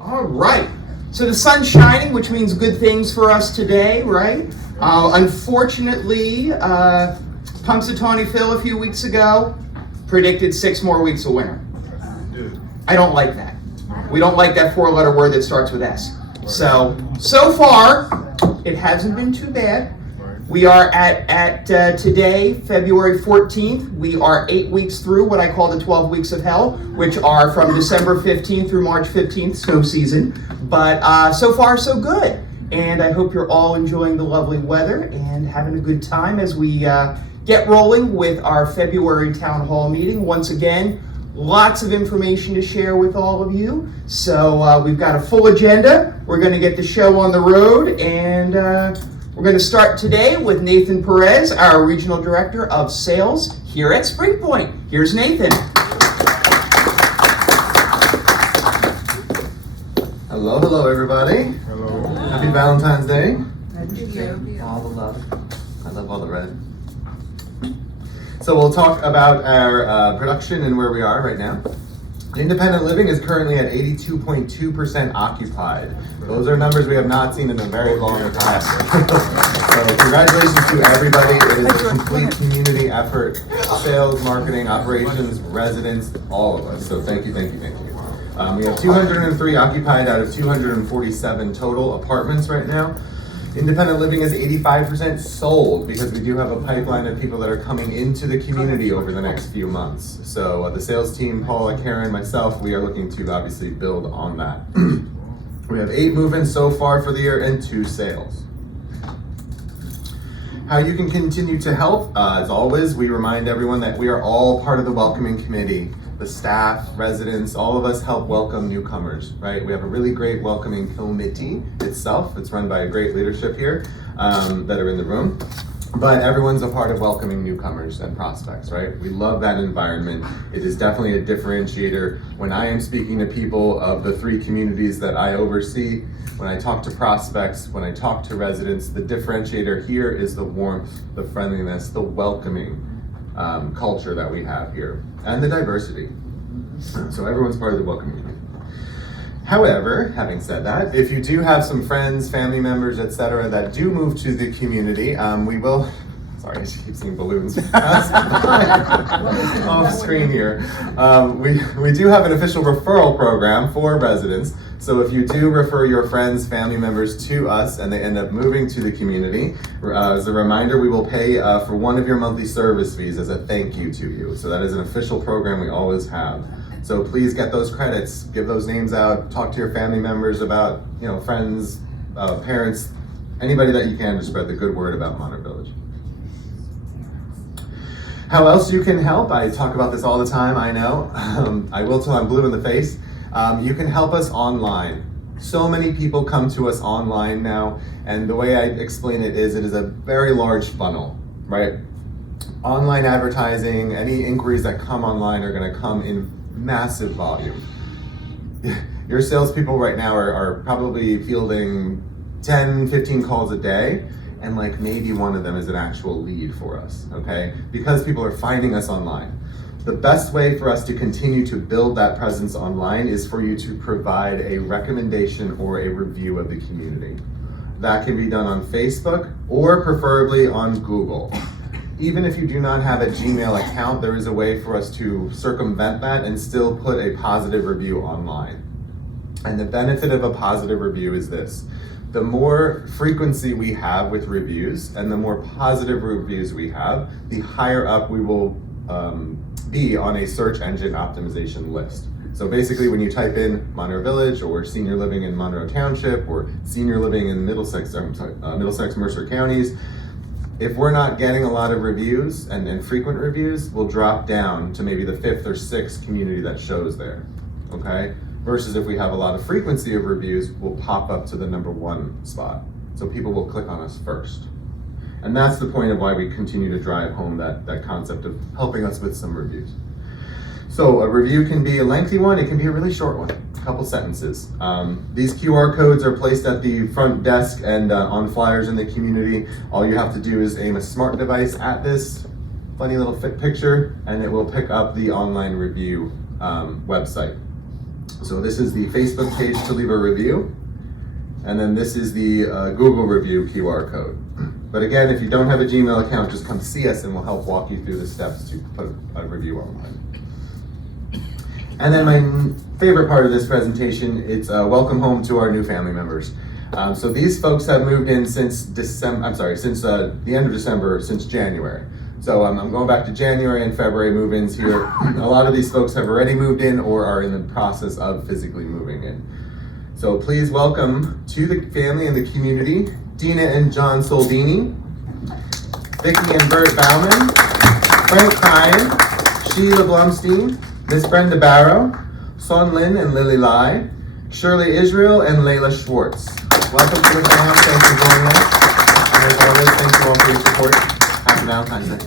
All right. So the sun's shining, which means good things for us today, right? Unfortunately, Punxsutawney Phil a few weeks ago predicted 6 more weeks of winter. I don't like that. We don't like that 4-letter word that starts with S. So far, it hasn't been too bad. We are at today, February 14th. We are 8 weeks through what I call the 12 weeks of hell, which are from December 15th through March 15th, snow season. But so far, so good. And I hope you're all enjoying the lovely weather and having a good time as we get rolling with our February Town Hall meeting. Once again, lots of information to share with all of you. So we've got a full agenda. We're going to get the show on the road, and we're going to start today with Nathan Perez, our Regional Director of Sales here at Springpoint. Here's Nathan. Hello everybody. Hello. Happy Valentine's Day. Thank you. All the love. I love all the red. So we'll talk about our production and where we are right now. Independent living is currently at 82.2% occupied. Those are numbers we have not seen in a very long time. So congratulations to everybody. It is a complete community effort. Sales, marketing, operations, residents, all of us. So thank you. We have 203 occupied out of 247 total apartments right now. Independent living is 85% sold because we do have a pipeline of people that are coming into the community over the next few months. So the sales team, Paula, Karen, myself, we are looking to obviously build on that. We have 8 move-ins so far for the year and 2 sales. How you can continue to help, as always, we remind everyone that we are all part of the welcoming committee. The staff, residents, all of us help welcome newcomers, right? We have a really great welcoming committee itself. It's run by a great leadership here that are in the room. But everyone's a part of welcoming newcomers and prospects, right? We love that environment. It is definitely a differentiator. When I am speaking to people of the 3 communities that I oversee, when I talk to prospects, when I talk to residents, the differentiator here is the warmth, the friendliness, the welcoming culture that we have here, and the diversity. So everyone's part of the welcoming community. However, having said that, if you do have some friends, family members, etc., that do move to the community, we will. Sorry, I just keep seeing balloons off screen here. We do have an official referral program for residents. So if you do refer your friends, family members to us and they end up moving to the community, as a reminder, we will pay for one of your monthly service fees as a thank you to you. So that is an official program we always have. So please get those credits, give those names out, talk to your family members about, friends, parents, anybody that you can to spread the good word about Monterey Village. How else you can help? I talk about this all the time, I know. I will till I'm blue in the face. You can help us online. So many people come to us online now, and the way I explain it is a very large funnel, right? Online advertising, any inquiries that come online are gonna come in massive volume. Your salespeople right now are probably fielding 10, 15 calls a day, and maybe one of them is an actual lead for us, okay? Because people are finding us online. The best way for us to continue to build that presence online is for you to provide a recommendation or a review of the community. That can be done on Facebook or preferably on Google. Even if you do not have a Gmail account, there is a way for us to circumvent that and still put a positive review online. And the benefit of a positive review is this. The more frequency we have with reviews and the more positive reviews we have, the higher up we will be on a search engine optimization list. So basically when you type in Monroe Village or senior living in Monroe Township or senior living in Middlesex, Mercer counties, if we're not getting a lot of reviews and frequent reviews, we'll drop down to maybe the 5th or 6th community that shows there, okay? Versus if we have a lot of frequency of reviews, we'll pop up to the number 1 spot. So people will click on us first. And that's the point of why we continue to drive home that concept of helping us with some reviews. So a review can be a lengthy one, it can be a really short one, a couple sentences. These QR codes are placed at the front desk and on flyers in the community. All you have to do is aim a smart device at this funny little picture and it will pick up the online review website. So this is the Facebook page to leave a review. And then this is the Google review QR code. But again, if you don't have a Gmail account, just come see us and we'll help walk you through the steps to put a review online. And then my favorite part of this presentation, it's welcome home to our new family members. So these folks have moved in since since the end of December, since January. So I'm going back to January and February move-ins here. A lot of these folks have already moved in or are in the process of physically moving in. So please welcome to the family and the community, Dina and John Soldini, Vicki and Bert Bauman, Frank Kine, Sheila Blumstein, Miss Brenda Barrow, Son Lin and Lily Lai, Shirley Israel and Layla Schwartz. Welcome to the family, thanks for joining us. And as always, thank you all for your support. Happy Valentine's Day.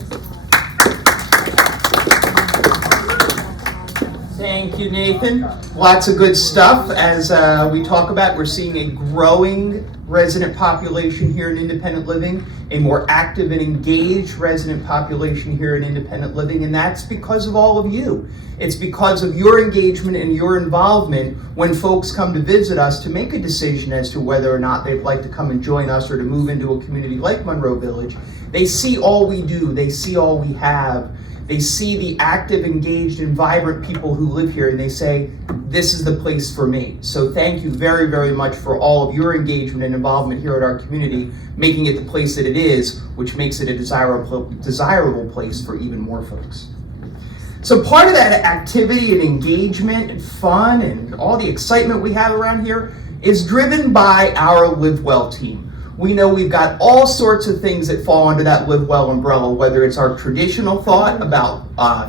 Thank you, Nathan. Lots of good stuff. As we talk about, we're seeing a growing resident population here in independent living, a more active and engaged resident population here in independent living, and that's because of all of you. It's because of your engagement and your involvement when folks come to visit us to make a decision as to whether or not they'd like to come and join us or to move into a community like Monroe Village. They see all we do, they see all we have. They see the active, engaged, and vibrant people who live here, and they say, this is the place for me. So thank you very, very much for all of your engagement and involvement here at our community, making it the place that it is, which makes it a desirable place for even more folks. So part of that activity and engagement and fun and all the excitement we have around here is driven by our Live Well team. We know we've got all sorts of things that fall under that Live Well umbrella, whether it's our traditional thought about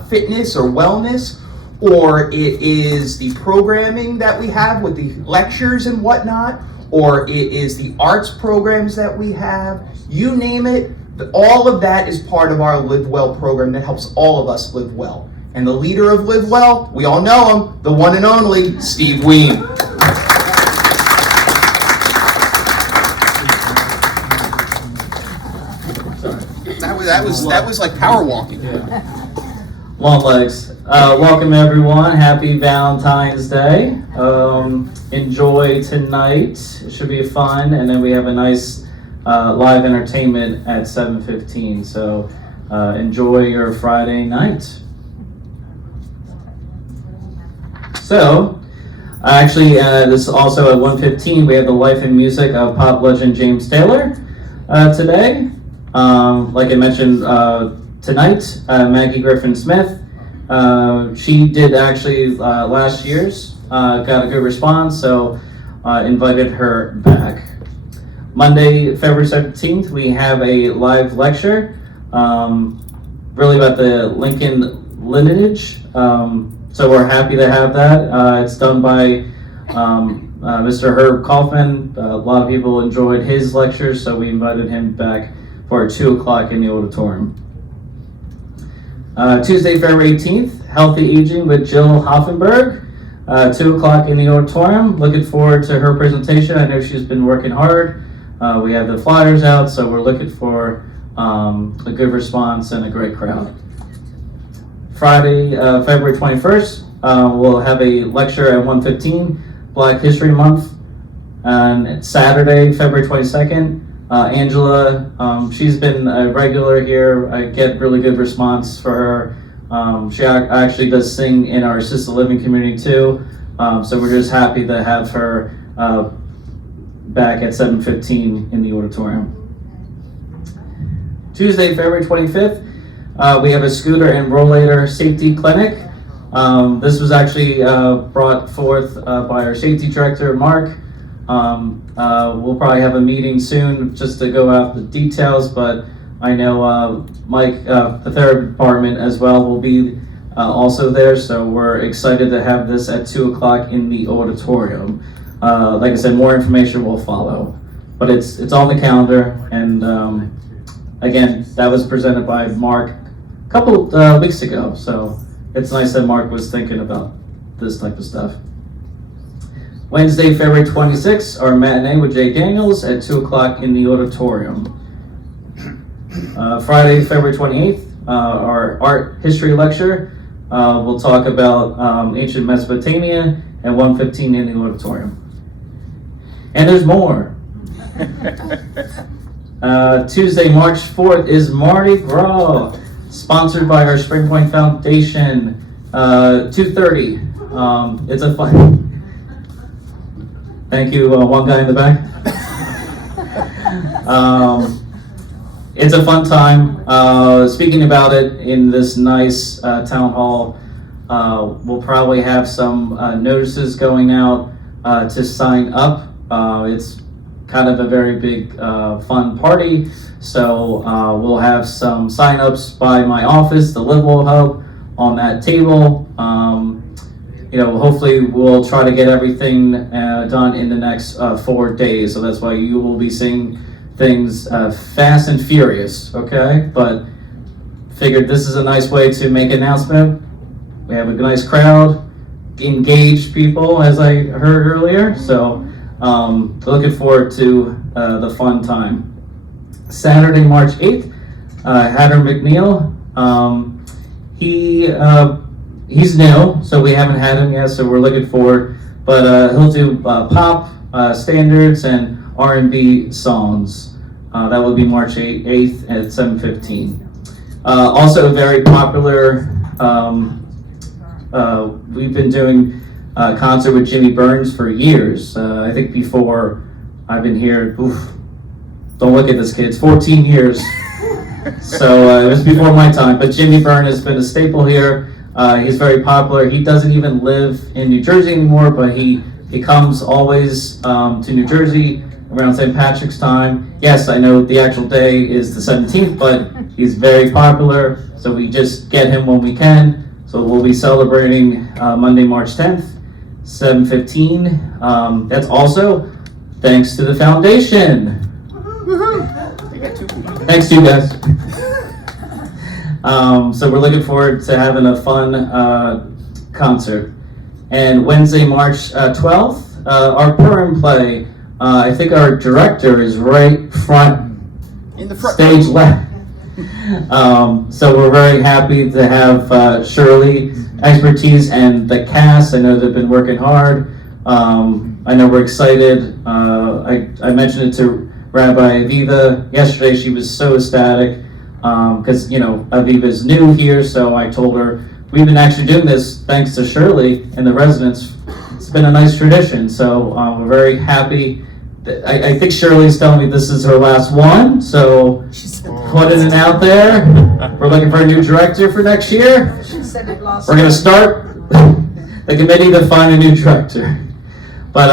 fitness or wellness, or it is the programming that we have with the lectures and whatnot, or it is the arts programs that we have. You name it, all of that is part of our Live Well program that helps all of us live well. And the leader of Live Well, we all know him, the one and only Steve Ween. That was like power walking. Yeah. Long legs. Welcome everyone. Happy Valentine's Day. Enjoy tonight. It should be fun. And then we have a nice live entertainment at 7:15. So enjoy your Friday night. So actually, this is also at 1:15. We have the life and music of pop legend James Taylor today. Like I mentioned tonight, Maggie Griffin Smith, she did actually last year's, got a good response, so invited her back. Monday, February 17th, we have a live lecture, really about the Lincoln lineage, so we're happy to have that. It's done by Mr. Herb Kaufman. A lot of people enjoyed his lectures, so we invited him back for 2 o'clock in the auditorium. Tuesday, February 18th, Healthy Aging with Jill Hoffenberg, 2 o'clock in the auditorium. Looking forward to her presentation. I know she's been working hard. We have the flyers out, so we're looking for a good response and a great crowd. Friday, February 21st, we'll have a lecture at 1:15, Black History Month. And Saturday, February 22nd, Angela, she's been a regular here. I get really good response for her. She actually does sing in our assisted living community too. So we're just happy to have her back at 7:15 in the auditorium. Tuesday, February 25th, we have a scooter and rollator safety clinic. This was actually brought forth by our safety director, Mark. We'll probably have a meeting soon just to go out the details, but I know Mike, the therapy department as well, will be also there, so we're excited to have this at 2 o'clock in the auditorium. Like I said, more information will follow, but it's on the calendar, and again, that was presented by Mark a couple weeks ago, so it's nice that Mark was thinking about this type of stuff. Wednesday, February 26th, our matinee with Jay Daniels at 2 o'clock in the auditorium. Friday, February 28th, our art history lecture we'll talk about ancient Mesopotamia at 1:15 in the auditorium. And there's more. Tuesday, March 4th is Mardi Gras, sponsored by our Spring Point Foundation, 2:30. It's a fun... Thank you, one guy in the back. It's a fun time. Speaking about it in this nice town hall, we'll probably have some notices going out to sign up. It's kind of a very big fun party, so we'll have some sign-ups by my office, the Livewell Hub, on that table. Hopefully we'll try to get everything done in the next 4 days, so that's why you will be seeing things fast and furious, okay? But figured this is a nice way to make an announcement. We have a nice crowd, engaged people, as I heard earlier, so looking forward to the fun time. Saturday, March 8th, Hatter McNeil, he's new, so we haven't had him yet, so we're looking forward, but he'll do pop standards and R&B songs. That will be March 8th at 7:15. Also very popular, we've been doing a concert with Jimmy Burns for years. I think before I've been here, don't look at this kid, it's 14 years. So it was before my time, but Jimmy Burns has been a staple here. He's very popular. He doesn't even live in New Jersey anymore, but he comes always to New Jersey around St. Patrick's time. Yes, I know the actual day is the 17th, but he's very popular, so we just get him when we can. So we'll be celebrating Monday, March 10th, 7:15. That's also thanks to the foundation. Thanks to you guys. So we're looking forward to having a fun concert. And Wednesday, March 12th, our Purim play. I think our director is right front, In the front. stage left. So we're very happy to have Shirley expertise and the cast. I know they've been working hard. I know we're excited. I mentioned it to Rabbi Aviva yesterday. She was so ecstatic because Aviva is new here. So I told her we've been actually doing this thanks to Shirley and the residents. It's been a nice tradition. So we're very happy. I think Shirley's telling me this is her last one. So putting it out there. We're looking for a new director for next year. We're going to start the committee to find a new director. But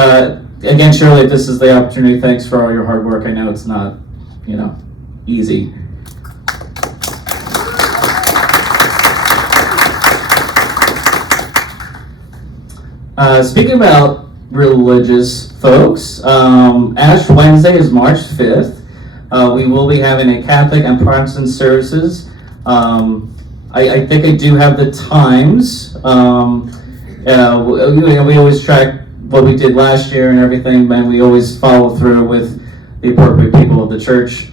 again, Shirley, this is the opportunity. Thanks for all your hard work. I know it's not, easy. Speaking about religious folks, Ash Wednesday is March 5th. We will be having a Catholic and Protestant services. I think I do have the times. We always track what we did last year and everything, and we always follow through with the appropriate people of the church.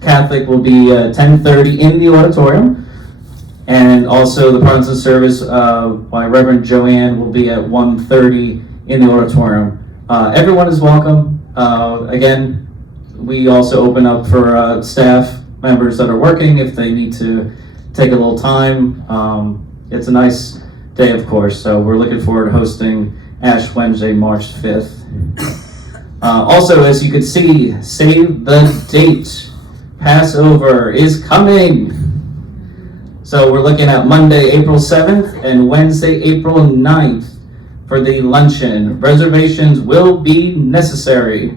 Catholic will be 10:30 in the auditorium, and also the Protestant service by Reverend Joanne will be at 1:30 in the auditorium. Everyone is welcome. Again, we also open up for staff members that are working if they need to take a little time. It's a nice day, of course, so we're looking forward to hosting Ash Wednesday, March 5th. Also, as you can see, save the date. Passover is coming. So we're looking at Monday, April 7th and Wednesday, April 9th for the luncheon. Reservations will be necessary.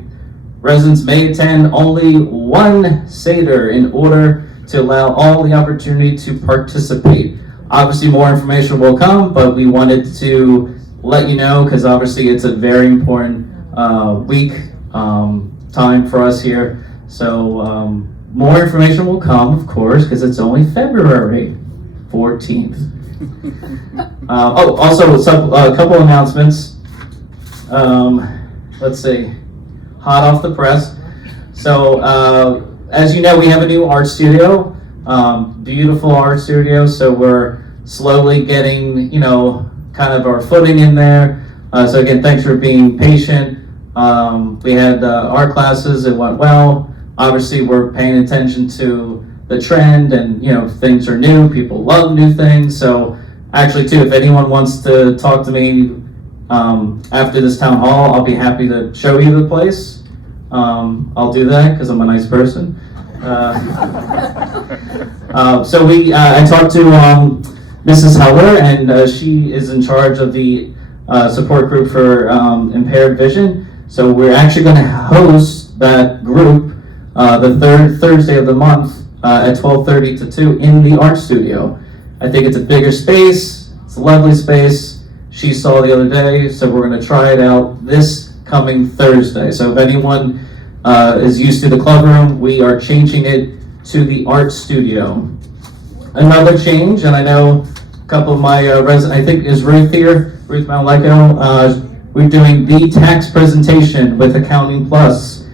Residents may attend only one Seder in order to allow all the opportunity to participate. Obviously, more information will come, but we wanted to let you know because obviously it's a very important week time for us here. So more information will come, of course, because it's only February 14th. Also, a couple announcements. Let's see. Hot off the press. So, as you know, we have a new art studio, beautiful art studio. So we're slowly getting, kind of our footing in there. So again, thanks for being patient. We had art classes, it went well. Obviously, we're paying attention to the trend, and things are new, people love new things. So actually too, if anyone wants to talk to me after this town hall, I'll be happy to show you the place. I'll do that because I'm a nice person. So I talked to Mrs. Heller, and she is in charge of the support group for impaired vision. So we're actually going to host that group the third Thursday of the month at 12:30 to 2 in the art studio. I think it's a bigger space. It's a lovely space. She saw the other day, so we're going to try it out this coming Thursday. So if anyone is used to the club room, we are changing it to the art studio. Another change, and I know a couple of my residents, I think is Ruth here, Ruth Malleco. We're doing the tax presentation with Accounting Plus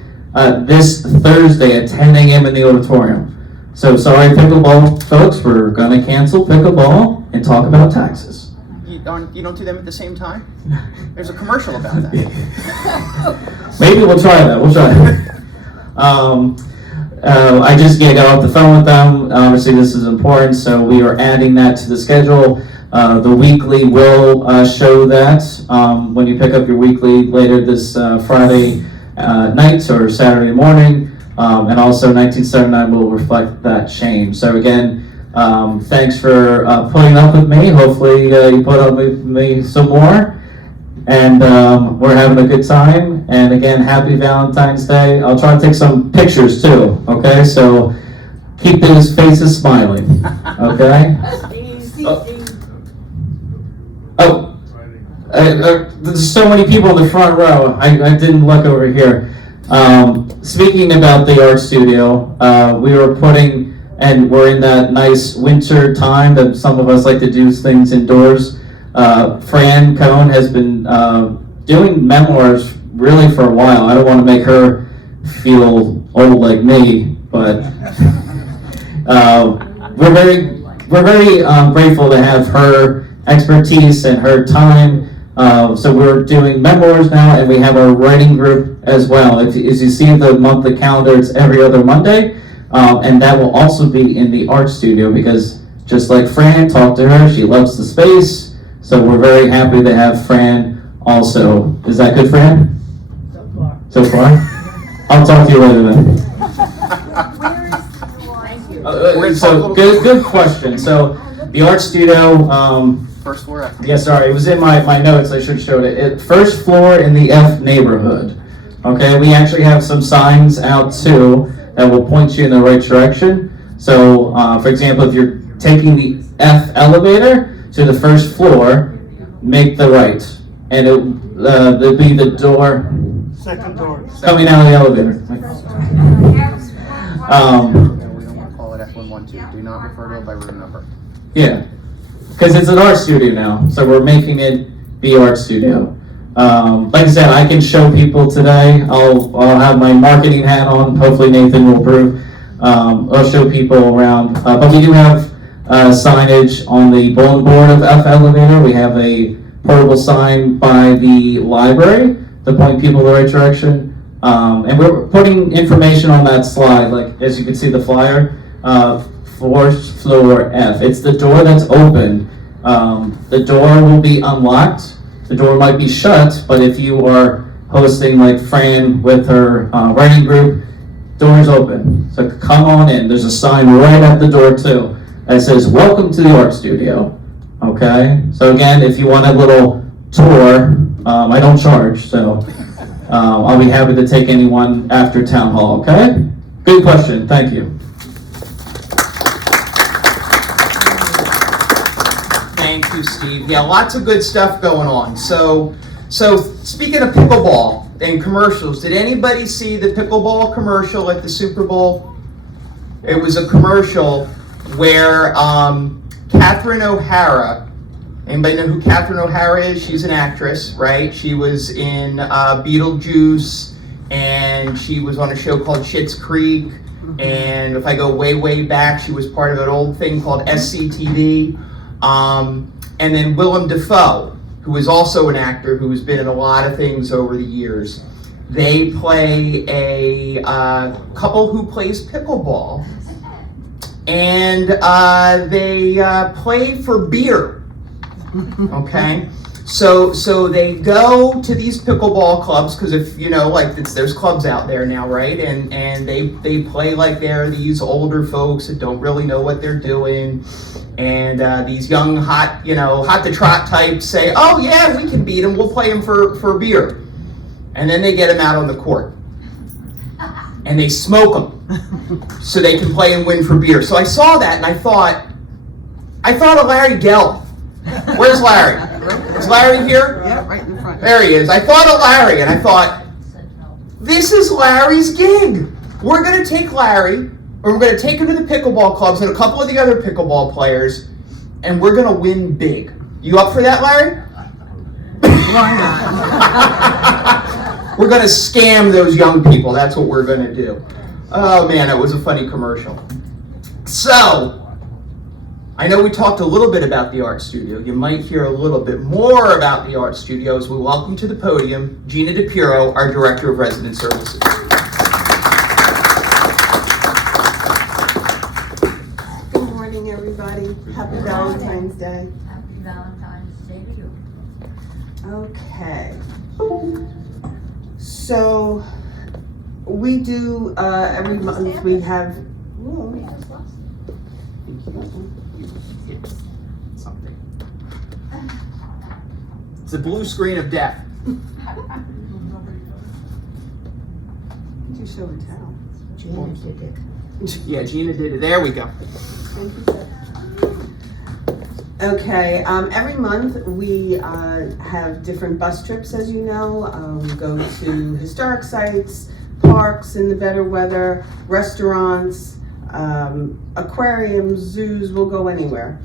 this Thursday at 10 a.m. in the auditorium. So sorry, pickleball folks, we're going to cancel pickleball and talk about taxes. You don't do them at the same time? There's a commercial about that. Maybe we'll try that. I just got off the phone with them. Obviously, this is important, so we are adding that to the schedule. The weekly will show that when you pick up your weekly later this Friday night or Saturday morning, and also 1979 will reflect that change. So again, thanks for putting up with me. Hopefully you put up with me some more. And we're having a good time. And again, happy Valentine's Day. I'll try to take some pictures too, okay? So keep those faces smiling, okay? There's so many people in the front row. I didn't look over here. Speaking about the art studio, we were putting, and we're in that nice winter time that some of us like to do things indoors. Fran Cohn has been doing memoirs really for a while. I don't want to make her feel old like me, but we're very grateful to have her expertise and her time. So we're doing memoirs now, and we have our writing group as well. As you see the monthly calendar, it's every other Monday, and that will also be in the art studio because just like Fran, talked to her, she loves the space. So we're very happy to have Fran also. Is that good, Fran? So far? I'll talk to you later then. So good question. So the art studio. First floor F. Yeah, sorry, it was in my notes. I should have showed it. First floor in the F neighborhood. Okay, we actually have some signs out too that will point you in the right direction. So, for example, if you're taking the F elevator to the first floor, make the right, and there'll be the door. Second door. Coming out of the elevator. No, we don't want to call it F112. Do not refer to it by room number. Yeah, because it's an art studio now, so we're making it the art studio. Like I said, I can show people today. I'll have my marketing hat on. Hopefully Nathan will approve. I'll show people around, but we do have signage on the bulletin board of F elevator. We have a portable sign by the library to point people in the right direction. And we're putting information on that slide, like as you can see the flyer, fourth floor F. It's the door that's open. The door will be unlocked. The door might be shut, but if you are hosting like Fran with her writing group, door's open. So come on in. There's a sign right at the door too that says, "Welcome to the art studio." Okay? So again, if you want a little tour, I don't charge, so I'll be happy to take anyone after town hall, okay? Good question, thank you. Thank you, Steve. Yeah, lots of good stuff going on. So speaking of pickleball and commercials, did anybody see the pickleball commercial at the Super Bowl? It was a commercial where Catherine O'Hara, anybody know who Catherine O'Hara is? She's an actress, right? She was in Beetlejuice, and she was on a show called Schitt's Creek. And if I go way, way back, she was part of an old thing called SCTV. And then Willem Dafoe, who is also an actor who has been in a lot of things over the years. They play a couple who plays pickleball, and they play for beer. Okay, so they go to these pickleball clubs because if you know, like there's clubs out there now, right? And they play like they're these older folks that don't really know what they're doing. And these young, hot to trot types say, "Oh yeah, we can beat them. We'll play them for beer." And then they get them out on the court, and they smoke them, so they can play and win for beer. So I saw that, and I thought of Larry Gelb. Where's Larry? Is Larry here? Yeah, right in the front. There he is. I thought of Larry, and I thought, this is Larry's gig. We're gonna take Larry. We're going to take him to the pickleball clubs and a couple of the other pickleball players, and we're going to win big. You up for that, Larry? Why not? We're going to scam those young people. That's what we're going to do. Oh, man, that was a funny commercial. So, I know we talked a little bit about the art studio. You might hear a little bit more about the art studio as we welcome to the podium Gina DePiero, our Director of Resident Services. Everybody, happy Valentine's Day. Happy Valentine's Day to you. Okay. So we do every month we have. Something. It's the blue screen of death. Did you show and tell? Gina did it. Yeah, Gina did it. There we go. Thank you, sir. Okay, every month we have different bus trips, as you know. We go to historic sites, parks in the better weather, restaurants, aquariums, zoos, we'll go anywhere.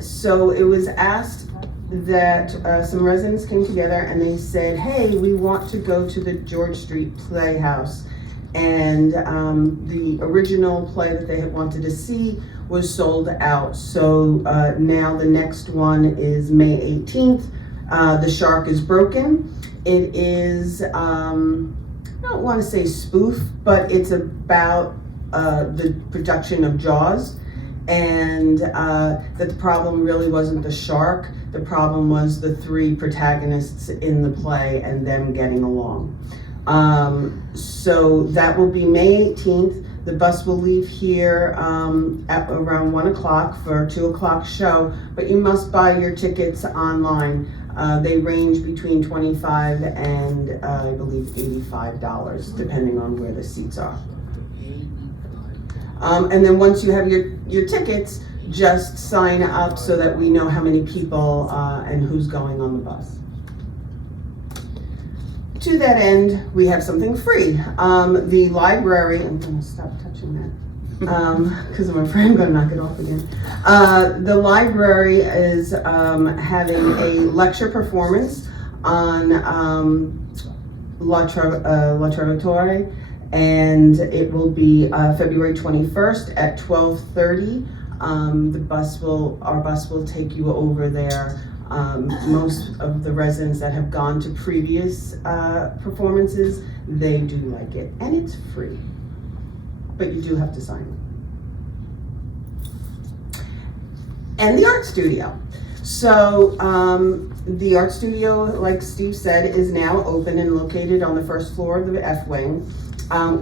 So it was asked that some residents came together and they said, hey, we want to go to the George Street Playhouse. And the original play that they had wanted to see was sold out. So now the next one is May 18th. The Shark is Broken. It is, I don't want to say spoof, but it's about the production of Jaws. And that the problem really wasn't the shark. The problem was the three protagonists in the play and them getting along. So that will be May 18th. The bus will leave here at around 1 o'clock for a 2 o'clock show, but you must buy your tickets online. They range between $25 and I believe $85, depending on where the seats are. And then once you have your tickets, just sign up so that we know how many people and who's going on the bus. To that end, we have something free. The library, I'm gonna stop touching that because I'm afraid I'm gonna knock it off again. The library is having a lecture performance on La Trovatore, and it will be February 21st at 12:30. Our bus will take you over there. Most of the residents that have gone to previous performances, they do like it, and it's free, but you do have to sign up. And the art studio. So the art studio, like Steve said, is now open and located on the first floor of the F Wing.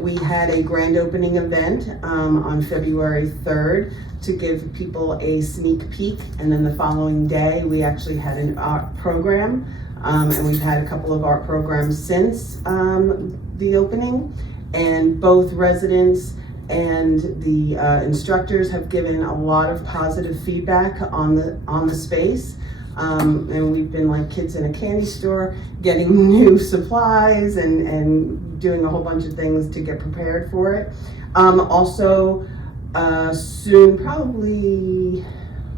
We had a grand opening event on February 3rd to give people a sneak peek, and then the following day we actually had an art program, and we've had a couple of art programs since the opening, and both residents and the instructors have given a lot of positive feedback on the space. And we've been like kids in a candy store, getting new supplies and doing a whole bunch of things to get prepared for it. Also, soon, probably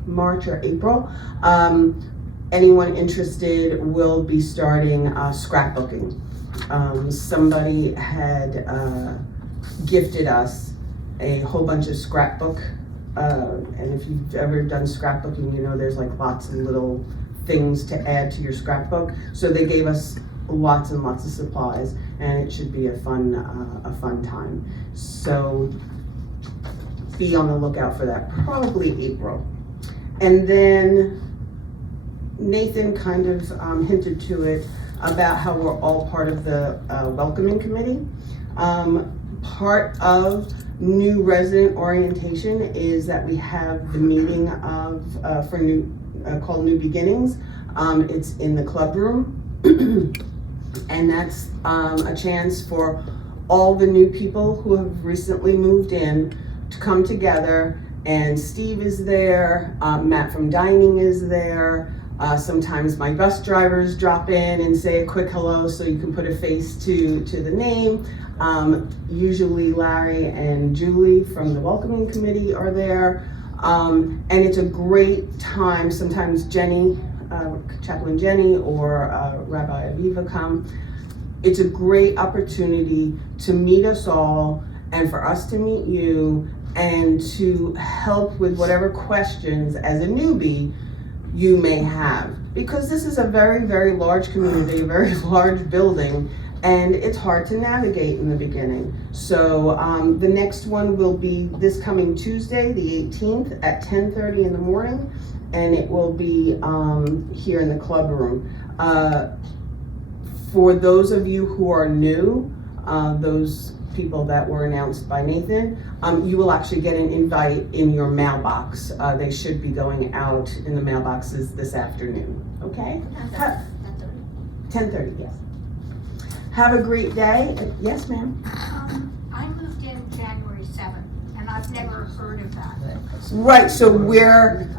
March or April, anyone interested will be starting scrapbooking. Somebody had gifted us a whole bunch of scrapbook and if you've ever done scrapbooking, you know there's like lots of little things to add to your scrapbook. So they gave us lots and lots of supplies, and it should be a fun time. So be on the lookout for that, probably April. And then Nathan kind of hinted to it about how we're all part of the welcoming committee. Part of new resident orientation is that we have the meeting of for called New Beginnings. It's in the club room, and that's a chance for all the new people who have recently moved in to come together. And Steve is there, Matt from Dining is there. Sometimes my bus drivers drop in and say a quick hello so you can put a face to the name. Usually Larry and Julie from the welcoming committee are there. And it's a great time. Sometimes Jenny, Chaplain Jenny or Rabbi Aviva come. It's a great opportunity to meet us all and for us to meet you and to help with whatever questions as a newbie you may have. Because this is a very, very large community, a very large building, and it's hard to navigate in the beginning. So the next one will be this coming Tuesday, the 18th at 10:30 in the morning, and it will be here in the club room. For those of you who are new, those people that were announced by Nathan, you will actually get an invite in your mailbox. They should be going out in the mailboxes this afternoon, okay? 10:30, yes. Have a great day. Yes, ma'am? I moved in January 7th, and I've never heard of that. Right, so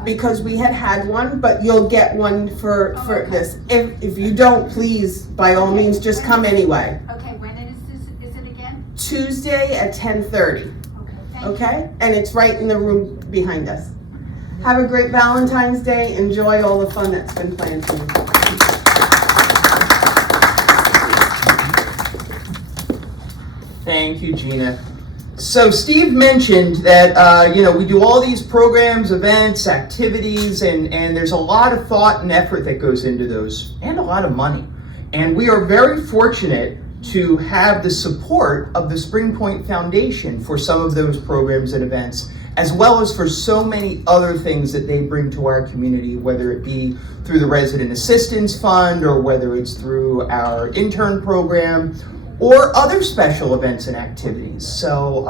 because we had one, but you'll get one for this. If you don't, please, by all means, just come anyway. Okay, when is it again? Tuesday at 10:30, Okay, thank you. okay? And it's right in the room behind us. Have a great Valentine's Day. Enjoy all the fun that's been planned for you. Thank you, Gina. So Steve mentioned that, we do all these programs, events, activities, and there's a lot of thought and effort that goes into those, and a lot of money. And we are very fortunate to have the support of the Spring Point Foundation for some of those programs and events, as well as for so many other things that they bring to our community, whether it be through the Resident Assistance Fund, or whether it's through our intern program, or other special events and activities. So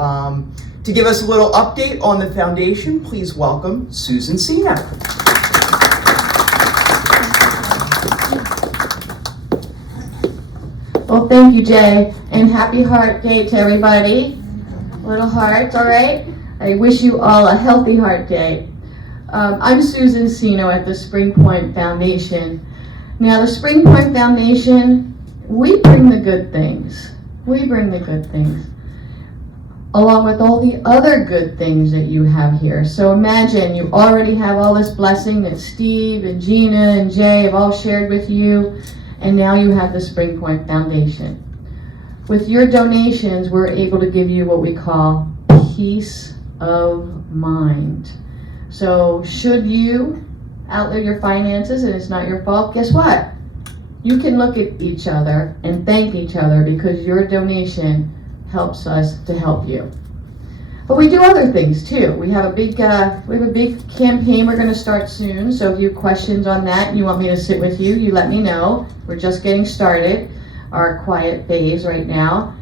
to give us a little update on the foundation, please welcome Susan Cena. Well, thank you, Jay, and happy Heart Day to everybody. Little hearts, all right? I wish you all a healthy Heart Day. I'm Susan Seno at the Spring Point Foundation. Now, the Spring Point Foundation, we bring the good things. We bring the good things, along with all the other good things that you have here. So imagine you already have all this blessing that Steve and Gina and Jay have all shared with you, and now you have the Spring Point Foundation. With your donations, we're able to give you what we call peace of mind. So should you outlive your finances and it's not your fault, guess what? You can look at each other and thank each other because your donation helps us to help you. But we do other things too. We have a big campaign we're going to start soon. So if you have questions on that and you want me to sit with you, you let me know. We're just getting started, our quiet phase right now.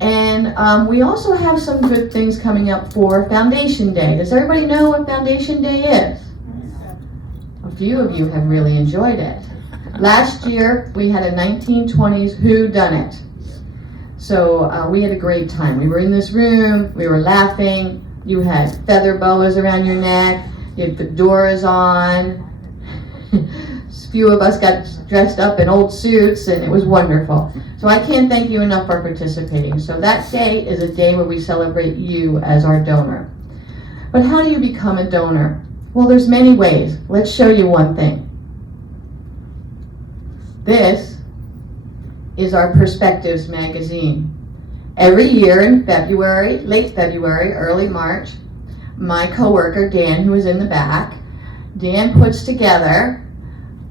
And we also have some good things coming up for Foundation Day. Does everybody know what Foundation Day is? A few of you have really enjoyed it. Last year, we had a 1920s Who Done It. So we had a great time. We were in this room, we were laughing, you had feather boas around your neck, you had fedoras on. A few of us got dressed up in old suits, and it was wonderful. So I can't thank you enough for participating. So that day is a day where we celebrate you as our donor. But how do you become a donor? Well, there's many ways. Let's show you one thing. This is our Perspectives magazine. Every year in February, late February, early March, my coworker, Dan, who is in the back, Dan puts together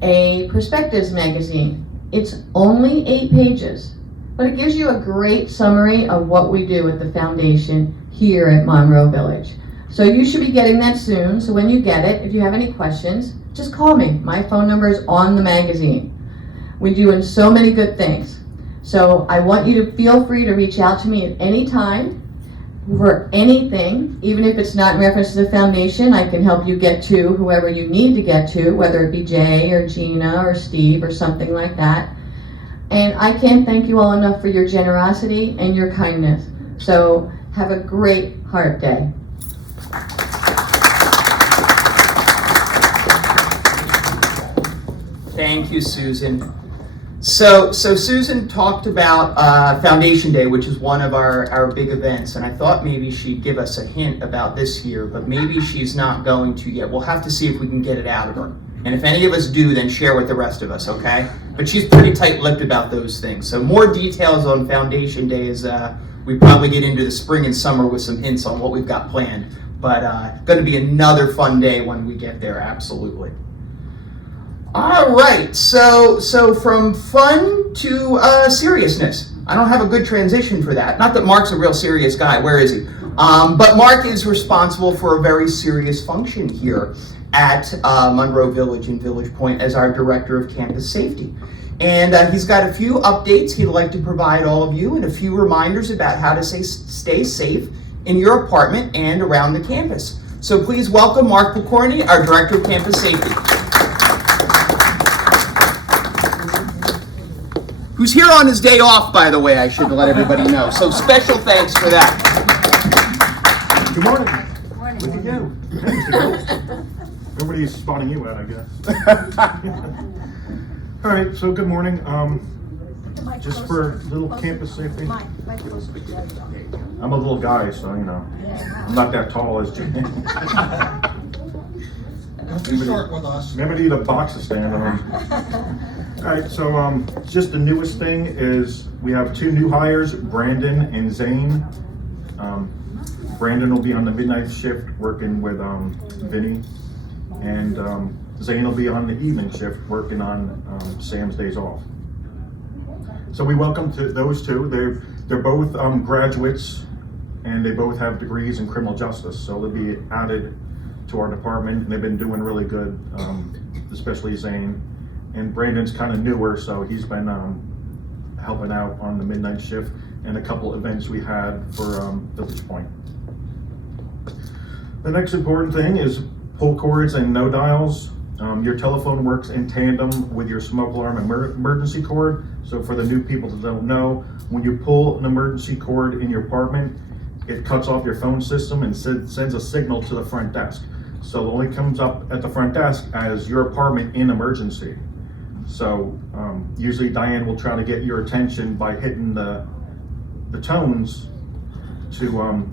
a Perspectives magazine. It's only 8 pages, but it gives you a great summary of what we do at the foundation here at Monroe Village. So you should be getting that soon. So when you get it, if you have any questions, just call me. My phone number is on the magazine. We're doing so many good things. So I want you to feel free to reach out to me at any time for anything, even if it's not in reference to the foundation. I can help you get to whoever you need to get to, whether it be Jay or Gina or Steve or something like that. And I can't thank you all enough for your generosity and your kindness. So have a great Heart Day. Thank you, Susan. So Susan talked about Foundation Day, which is one of our big events, and I thought maybe she'd give us a hint about this year, but maybe she's not going to yet. We'll have to see if we can get it out of her. And if any of us do, then share with the rest of us, okay? But she's pretty tight-lipped about those things. So more details on Foundation Day as we probably get into the spring and summer with some hints on what we've got planned. But going to be another fun day when we get there, absolutely. All right, so from fun to seriousness. I don't have a good transition for that. Not that Mark's a real serious guy. Where is he? But Mark is responsible for a very serious function here at Monroe Village and Village Point as our Director of Campus Safety. And he's got a few updates he'd like to provide all of you and a few reminders about how to stay safe in your apartment and around the campus. So please welcome Mark Pokorny, our Director of Campus Safety. Who's here on his day off, by the way, I should let everybody know. So special thanks for that. Good morning. Look at you. Nobody's spotting you out, I guess. All right, so good morning. Just for little campus safety. I'm a little guy, so you know, I'm not that tall as Jimmy. Don't be short with us. Maybe I need a box to stand on. All right, so just the newest thing is we have 2 new hires, Brandon and Zane. Brandon will be on the midnight shift working with Vinny, and Zane will be on the evening shift working on Sam's days off. So we welcome to those 2. They're both graduates, and they both have degrees in criminal justice, so they'll be added to our department, and they've been doing really good, especially Zane. And Brandon's kind of newer, so he's been helping out on the midnight shift and a couple events we had for Village Point. The next important thing is pull cords and no dials. Your telephone works in tandem with your smoke alarm emergency cord. So for the new people that don't know, when you pull an emergency cord in your apartment, it cuts off your phone system and sends a signal to the front desk. So it only comes up at the front desk as your apartment in emergency. So usually Diane will try to get your attention by hitting the tones to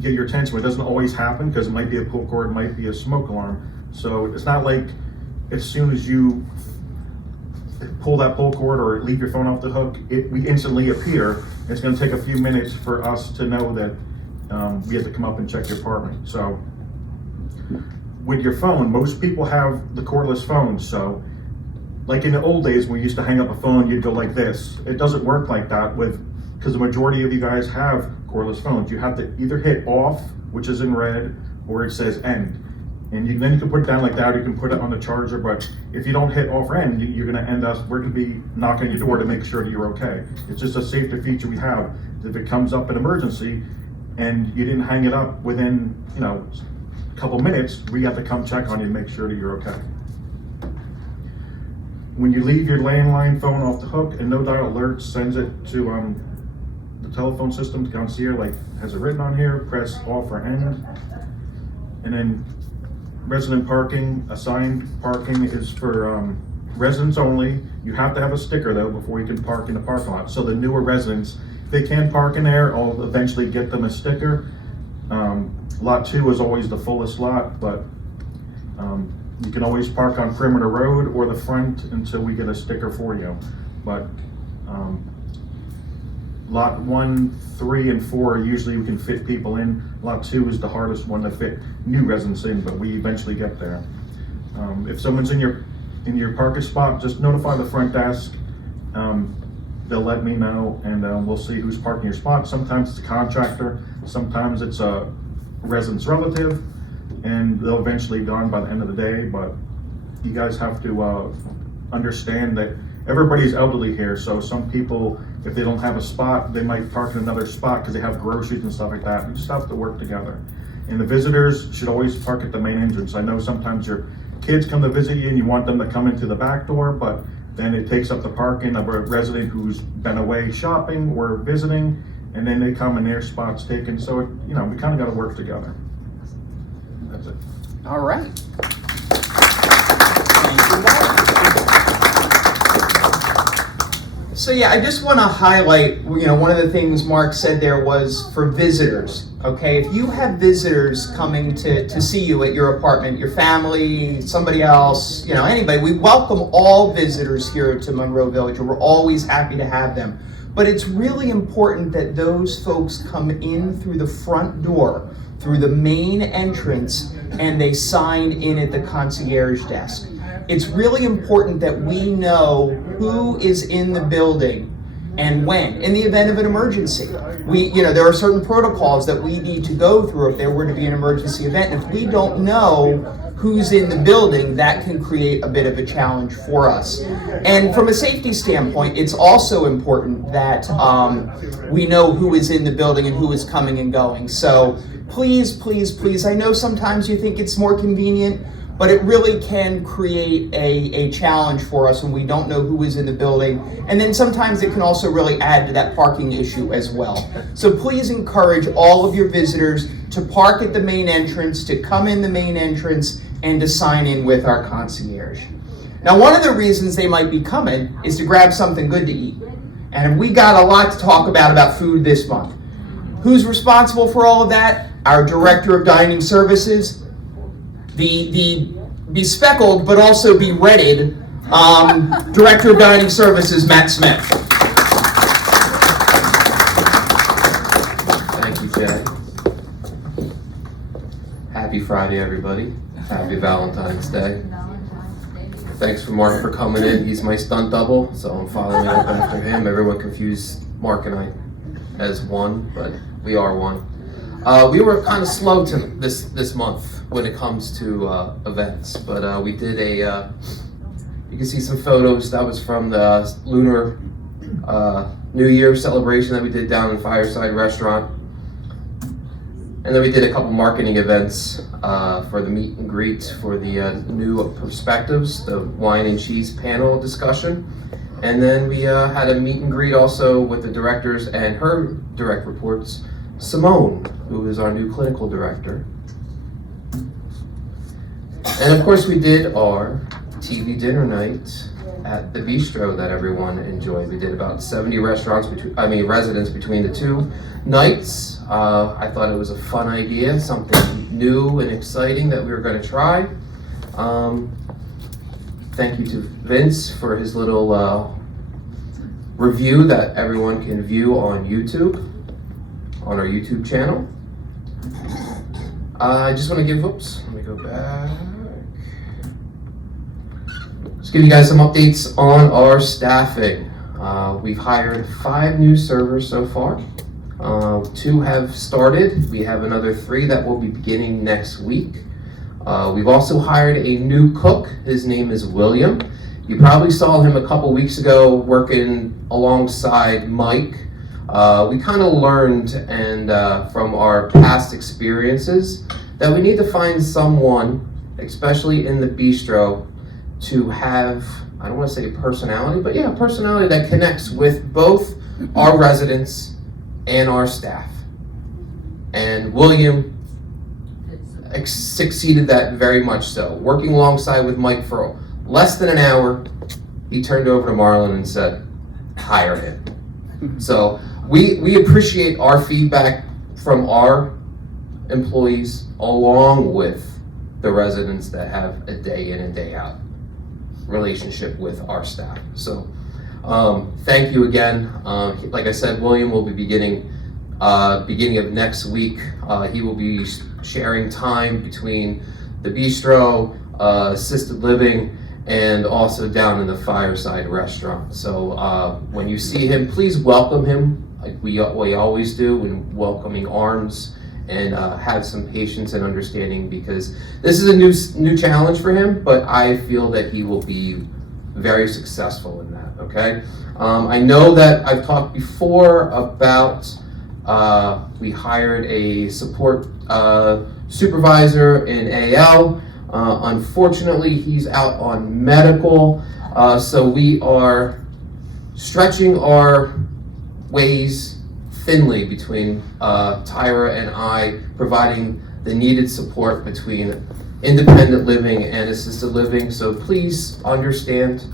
get your attention. It doesn't always happen because it might be a pull cord, it might be a smoke alarm. So it's not like as soon as you pull that pull cord or leave your phone off the hook, we instantly appear. It's going to take a few minutes for us to know that we have to come up and check your apartment. So with your phone, most people have the cordless phones. So like in the old days when we used to hang up a phone, you'd go like this. It doesn't work like that because the majority of you guys have cordless phones. You have to either hit off, which is in red, or it says end. And then you can put it down like that, or you can put it on the charger, but if you don't hit off or end, we're gonna be knocking on your door to make sure that you're okay. It's just a safety feature we have. If it comes up an emergency and you didn't hang it up within, a couple minutes, we have to come check on you and make sure that you're okay. When you leave your landline phone off the hook, and No Dial Alert sends it to the telephone system to concierge, like has it written on here, press off or end. And then resident parking, assigned parking is for residents only. You have to have a sticker though before you can park in the parking lot. So the newer residents, they can park in there. I'll eventually get them a sticker. Lot 2 is always the fullest lot, but you can always park on Perimeter Road or the front until we get a sticker for you. But Lot 1, 3, and 4, usually we can fit people in. Lot 2 is the hardest one to fit new residents in, but we eventually get there. If someone's in your parking spot, just notify the front desk. They'll let me know, and we'll see who's parking your spot. Sometimes it's a contractor, sometimes it's a resident's relative, and they'll eventually be gone by the end of the day. But you guys have to understand that everybody's elderly here, so some people, if they don't have a spot, they might park in another spot because they have groceries and stuff like that. You just have to work together. And the visitors should always park at the main entrance. I know sometimes your kids come to visit you and you want them to come into the back door, but then it takes up the parking of a resident who's been away shopping or visiting, and then they come and their spot's taken. So, we kind of got to work together. That's it. All right. Thank you, Mark. So yeah, I just want to highlight, one of the things Mark said there was for visitors, okay? If you have visitors coming to see you at your apartment, your family, somebody else, anybody, we welcome all visitors here to Monroe Village. We're always happy to have them. But it's really important that those folks come in through the front door, through the main entrance, and they sign in at the concierge desk. It's really important that we know who is in the building and when, in the event of an emergency. There are certain protocols that we need to go through if there were to be an emergency event. And if we don't know who's in the building, that can create a bit of a challenge for us. And from a safety standpoint, it's also important that we know who is in the building and who is coming and going. So please, please, please, I know sometimes you think it's more convenient, but it really can create a challenge for us when we don't know who is in the building. And then sometimes it can also really add to that parking issue as well. So please encourage all of your visitors to park at the main entrance, to come in the main entrance, and to sign in with our concierge. Now, one of the reasons they might be coming is to grab something good to eat. And we got a lot to talk about food this month. Who's responsible for all of that? Our Director of Dining Services, the bespeckled but also beredded Director of Dining Services, Matt Smith. Thank you, Jay. Happy Friday, everybody. Happy Valentine's Day. Thanks for Mark for coming in. He's my stunt double, so I'm following up after him. Everyone confused Mark and I as one, but we are one. We were kind of slow this month when it comes to events, but we did you can see some photos. That was from the Lunar New Year celebration that we did down in Fireside Restaurant. And then we did a couple marketing events for the meet and greet for the new perspectives, the wine and cheese panel discussion. And then we had a meet and greet also with the directors and her direct reports, Simone, who is our new clinical director. And of course we did our TV dinner night at the bistro that everyone enjoyed. We did about 70 residents between the two nights. I thought it was a fun idea, something new and exciting that we were going to try. Thank you to Vince for his little review that everyone can view on YouTube, on our YouTube channel. I just want to give, let me go back. Just give you guys some updates on our staffing. We've hired 5 new servers so far. 2 have started. We have another 3 that will be beginning next week. We've also hired a new cook. His name is William. You probably saw him a couple weeks ago working alongside Mike. We kind of learned from our past experiences that we need to find someone, especially in the bistro, to have, I don't want to say personality, but yeah, personality that connects with both our residents and our staff. And William succeeded that very much so. Working alongside with Mike for less than an hour, he turned over to Marlon and said, hire him. So we appreciate our feedback from our employees along with the residents that have a day in and day out relationship with our staff. So Thank you again. Like I said, William will be beginning of next week. He will be sharing time between the bistro, assisted living, and also down in the Fireside restaurant. So when you see him, please welcome him like we always do, in welcoming arms, and have some patience and understanding, because this is a new challenge for him, but I feel that he will be very successful in that, okay? I know that I've talked before about we hired a support supervisor in AL. Unfortunately, he's out on medical, so we are stretching our ways thinly between Tyra and I, providing the needed support between independent living and assisted living. So please understand,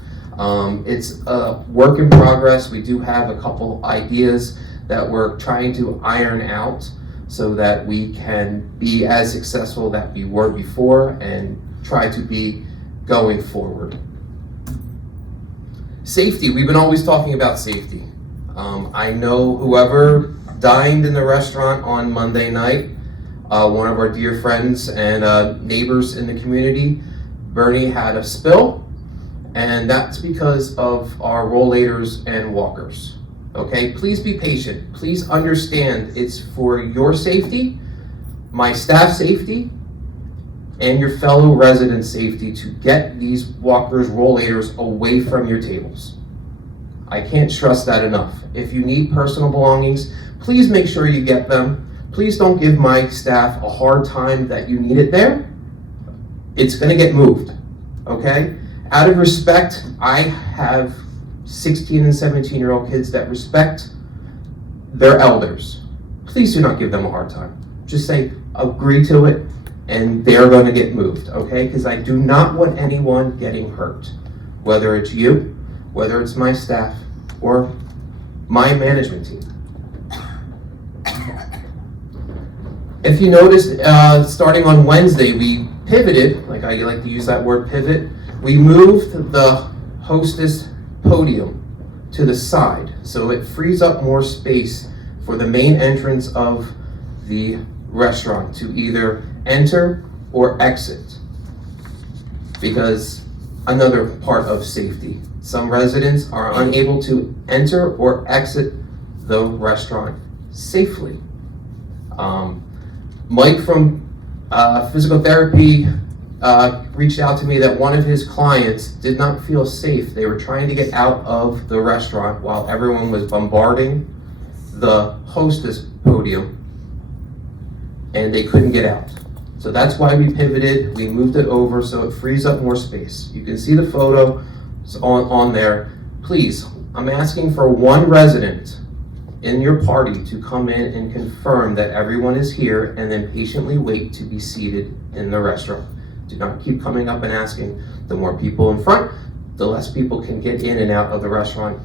it's a work in progress. We do have a couple ideas that we're trying to iron out so that we can be as successful that we were before and try to be going forward. Safety, we've been always talking about safety. I know whoever dined in the restaurant on Monday night, one of our dear friends and neighbors in the community, Bernie, had a spill, and that's because of our rollators and walkers. Okay, please be patient. Please understand it's for your safety, my staff safety, and your fellow residents' safety to get these walkers, rollators away from your tables. I can't stress that enough. If you need personal belongings, please make sure you get them. Please don't give my staff a hard time that you need it there. It's gonna get moved, okay? Out of respect, I have 16 and 17-year-old kids that respect their elders. Please do not give them a hard time. Just say, agree to it, and they're gonna get moved, okay? Because I do not want anyone getting hurt, whether it's you, whether it's my staff, or my management team. If you noticed, starting on Wednesday, we pivoted, like I like to use that word pivot, we moved the hostess podium to the side, so it frees up more space for the main entrance of the restaurant to either enter or exit. Because another part of safety, some residents are unable to enter or exit the restaurant safely. Mike from physical therapy reached out to me that one of his clients did not feel safe. They were trying to get out of the restaurant while everyone was bombarding the hostess podium, and they couldn't get out. So that's why we pivoted. We moved it over so it frees up more space. You can see the photo on there. Please, I'm asking for one resident in your party to come in and confirm that everyone is here, and then patiently wait to be seated in the restaurant. Do not keep coming up and asking. The more people in front, the less people can get in and out of the restaurant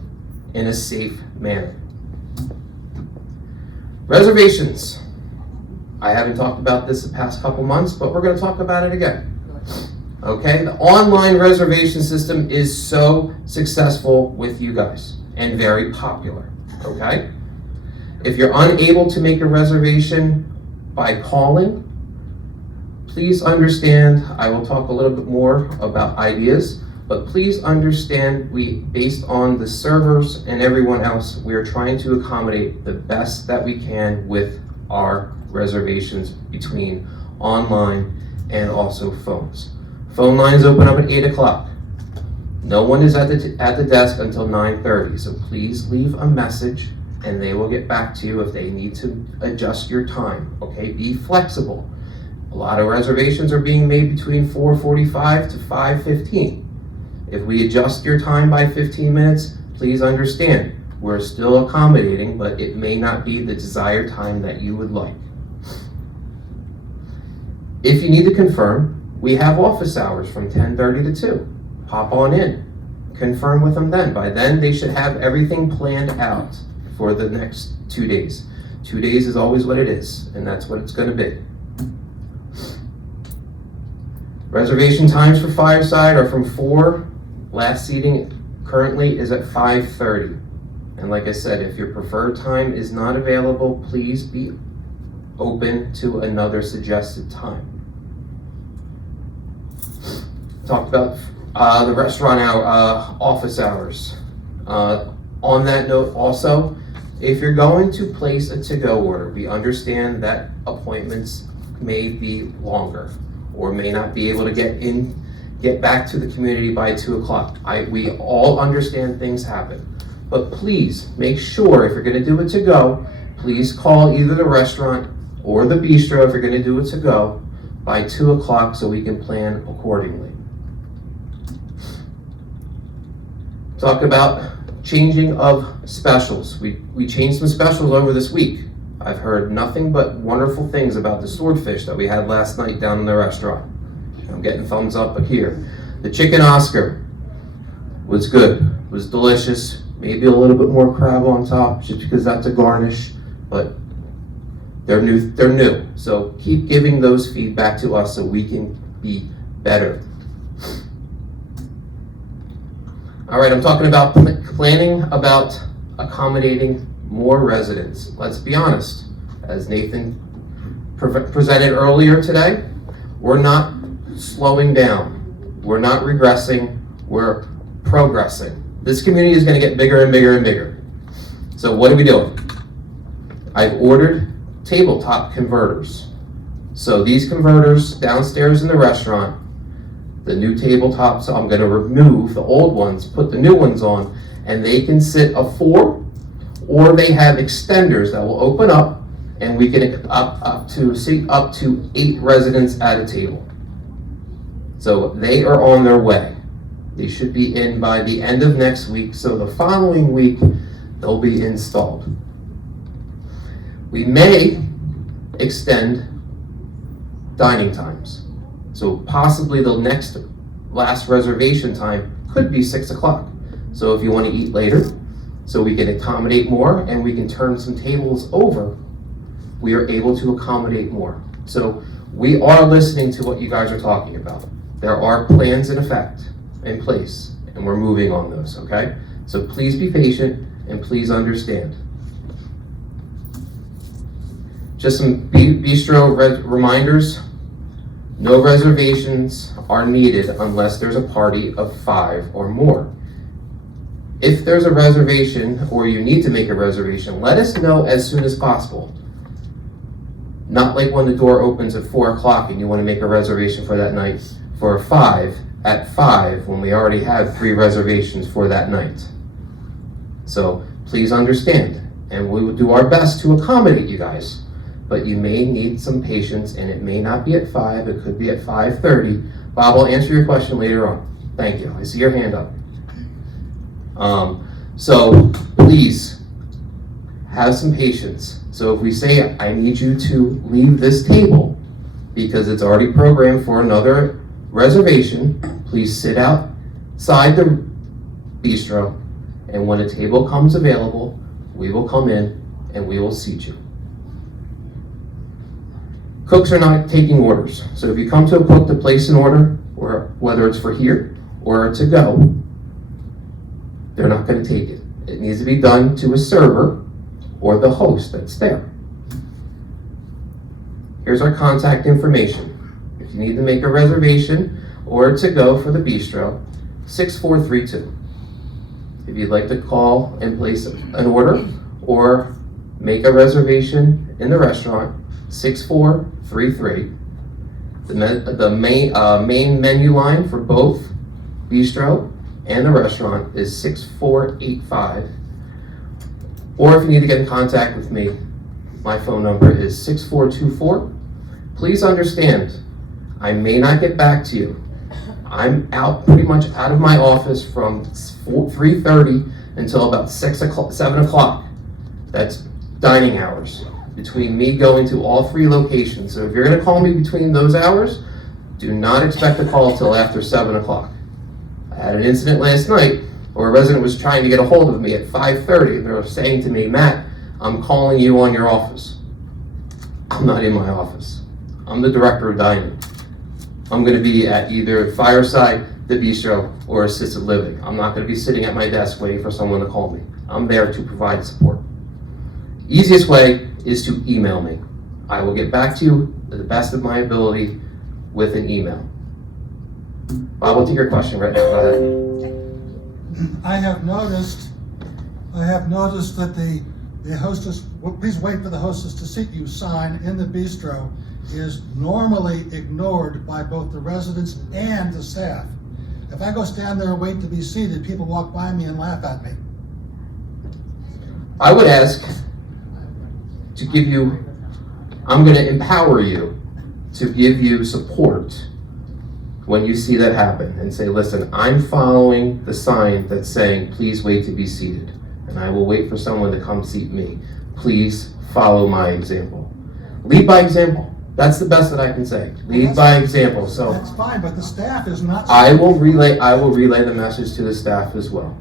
in a safe manner. Reservations. I haven't talked about this the past couple months, but we're going to talk about it again. Okay, the online reservation system is so successful with you guys and very popular. Okay, if you're unable to make a reservation by calling, please understand, I will talk a little bit more about ideas, but please understand, based on the servers and everyone else, we are trying to accommodate the best that we can with our reservations between online and also phones. Phone lines open up at 8 o'clock. No one is at the desk until 9:30, so please leave a message and they will get back to you if they need to adjust your time, okay? Be flexible. A lot of reservations are being made between 4:45 to 5:15. If we adjust your time by 15 minutes, please understand, we're still accommodating, but it may not be the desired time that you would like. If you need to confirm, we have office hours from 10:30 to 2. Pop on in, confirm with them then. By then, they should have everything planned out for the next 2 days. 2 days is always what it is, and that's what it's gonna be. Reservation times for Fireside are from 4, last seating currently is at 5:30. And like I said, if your preferred time is not available, please be open to another suggested time. Talked about the restaurant office hours. On that note also, if you're going to place a to-go order, we understand that appointments may be longer or may not be able to get back to the community by 2 o'clock. We all understand things happen, but please make sure if you're gonna do it to go, please call either the restaurant or the bistro if you're gonna do it to go by 2 o'clock so we can plan accordingly. Talk about changing of specials. We changed some specials over this week. I've heard nothing but wonderful things about the swordfish that we had last night down in the restaurant. I'm getting thumbs up here. The chicken Oscar was good, was delicious. Maybe a little bit more crab on top just because that's a garnish, but they're new. So keep giving those feedback to us so we can be better. All right, I'm talking about planning about accommodating more residents. Let's be honest, as Nathan presented earlier today, we're not slowing down. We're not regressing, we're progressing. This community is gonna get bigger and bigger and bigger. So what are we doing? I've ordered tabletop converters. So these converters downstairs in the restaurant, the new tabletops, I'm gonna remove the old ones, put the new ones on, and they can sit of 4, or they have extenders that will open up, and we can seat up to 8 residents at a table. So they are on their way. They should be in by the end of next week, so the following week, they'll be installed. We may extend dining times. So possibly the last reservation time could be 6 o'clock. So if you want to eat later, so we can accommodate more and we can turn some tables over, we are able to accommodate more. So we are listening to what you guys are talking about. There are plans in effect, in place, and we're moving on those, okay? So please be patient and please understand. Just some bistro reminders. No reservations are needed unless there's a party of 5 or more. If there's a reservation or you need to make a reservation, let us know as soon as possible. Not like when the door opens at 4 o'clock and you want to make a reservation for that night for 5 at 5 when we already have 3 reservations for that night. So please understand, and we will do our best to accommodate you guys. But you may need some patience, and it may not be at 5, it could be at 5:30. Bob, I'll answer your question later on. Thank you, I see your hand up. So please, have some patience. So if we say, I need you to leave this table, because it's already programmed for another reservation, please sit outside the bistro, and when a table comes available, we will come in and we will seat you. Cooks are not taking orders. So if you come to a cook to place an order, or whether it's for here or to go, they're not going to take it. It needs to be done to a server or the host that's there. Here's our contact information. If you need to make a reservation or to go for the bistro, 6432. If you'd like to call and place an order or make a reservation in the restaurant, 6433. The main menu line for both bistro and the restaurant is 6485. Or if you need to get in contact with me, my phone number is 6424. Please understand, I may not get back to you. I'm pretty much out of my office from 3:30 until about 7 o'clock. That's dining hours, between me going to all 3 locations. So if you're gonna call me between those hours, do not expect a call till after 7 o'clock. I had an incident last night where a resident was trying to get a hold of me at 5:30, and they were saying to me, Matt, I'm calling you on your office. I'm not in my office. I'm the director of dining. I'm gonna be at either Fireside the bistro or assisted living. I'm not gonna be sitting at my desk waiting for someone to call me. I'm there to provide support. Easiest way is to email me. I will get back to you to the best of my ability with an email. Bob, we'll take your question right now, go ahead. I have noticed that the hostess, please wait for the hostess to seat you sign in the bistro is normally ignored by both the residents and the staff. If I go stand there and wait to be seated, people walk by me and laugh at me. I would ask to give you, I'm gonna empower you to give you support when you see that happen and say, listen, I'm following the sign that's saying, please wait to be seated. And I will wait for someone to come seat me. Please follow my example. Lead by example. That's the best that I can say. Lead by example. So That's fine, but the staff is not. I will relay the message to the staff as well.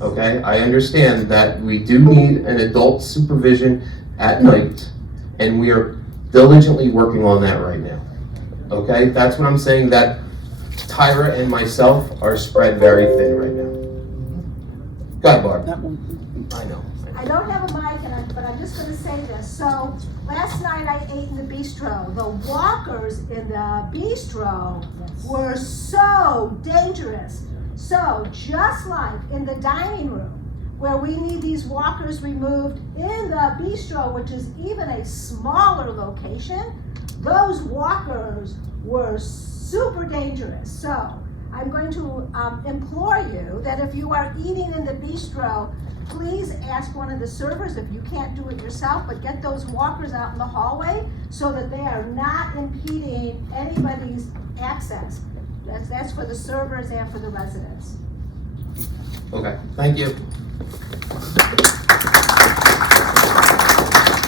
Okay, I understand that we do need an adult supervision at night, and we are diligently working on that right now. Okay, that's what I'm saying, that Tyra and myself are spread very thin right now. Go ahead, Barb. I know. I don't have a mic, but I'm just gonna say this. So, last night I ate in the bistro. The walkers in the bistro were so dangerous. So, just like in the dining room, where we need these walkers removed, in the bistro, which is even a smaller location, those walkers were super dangerous. So, I'm going to implore you that if you are eating in the bistro, please ask one of the servers, if you can't do it yourself, but get those walkers out in the hallway so that they are not impeding anybody's access. That's for the servers and for the residents. Okay, thank you.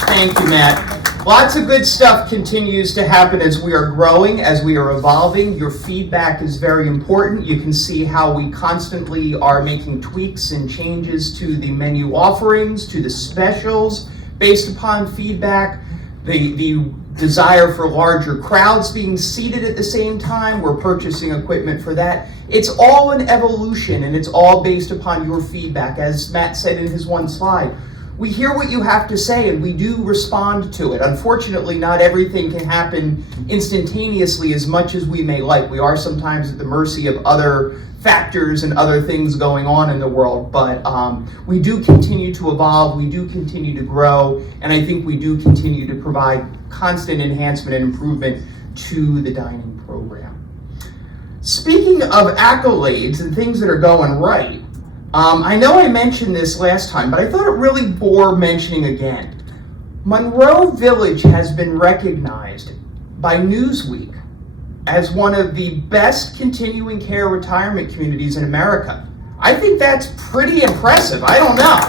Thank you, Matt. Lots of good stuff continues to happen as we are growing, as we are evolving. Your feedback is very important. You can see how we constantly are making tweaks and changes to the menu offerings, to the specials, based upon feedback. The desire for larger crowds being seated at the same time, we're purchasing equipment for that. It's all an evolution, and it's all based upon your feedback. As Matt said in his one slide, we hear what you have to say and we do respond to it. Unfortunately, not everything can happen instantaneously as much as we may like. We are sometimes at the mercy of other factors and other things going on in the world, but we do continue to evolve, we do continue to grow, and I think we do continue to provide constant enhancement and improvement to the dining program. Speaking of accolades and things that are going right, I know I mentioned this last time, but I thought it really bore mentioning again. Monroe Village has been recognized by Newsweek as one of the best continuing care retirement communities in America. I think that's pretty impressive. I don't know.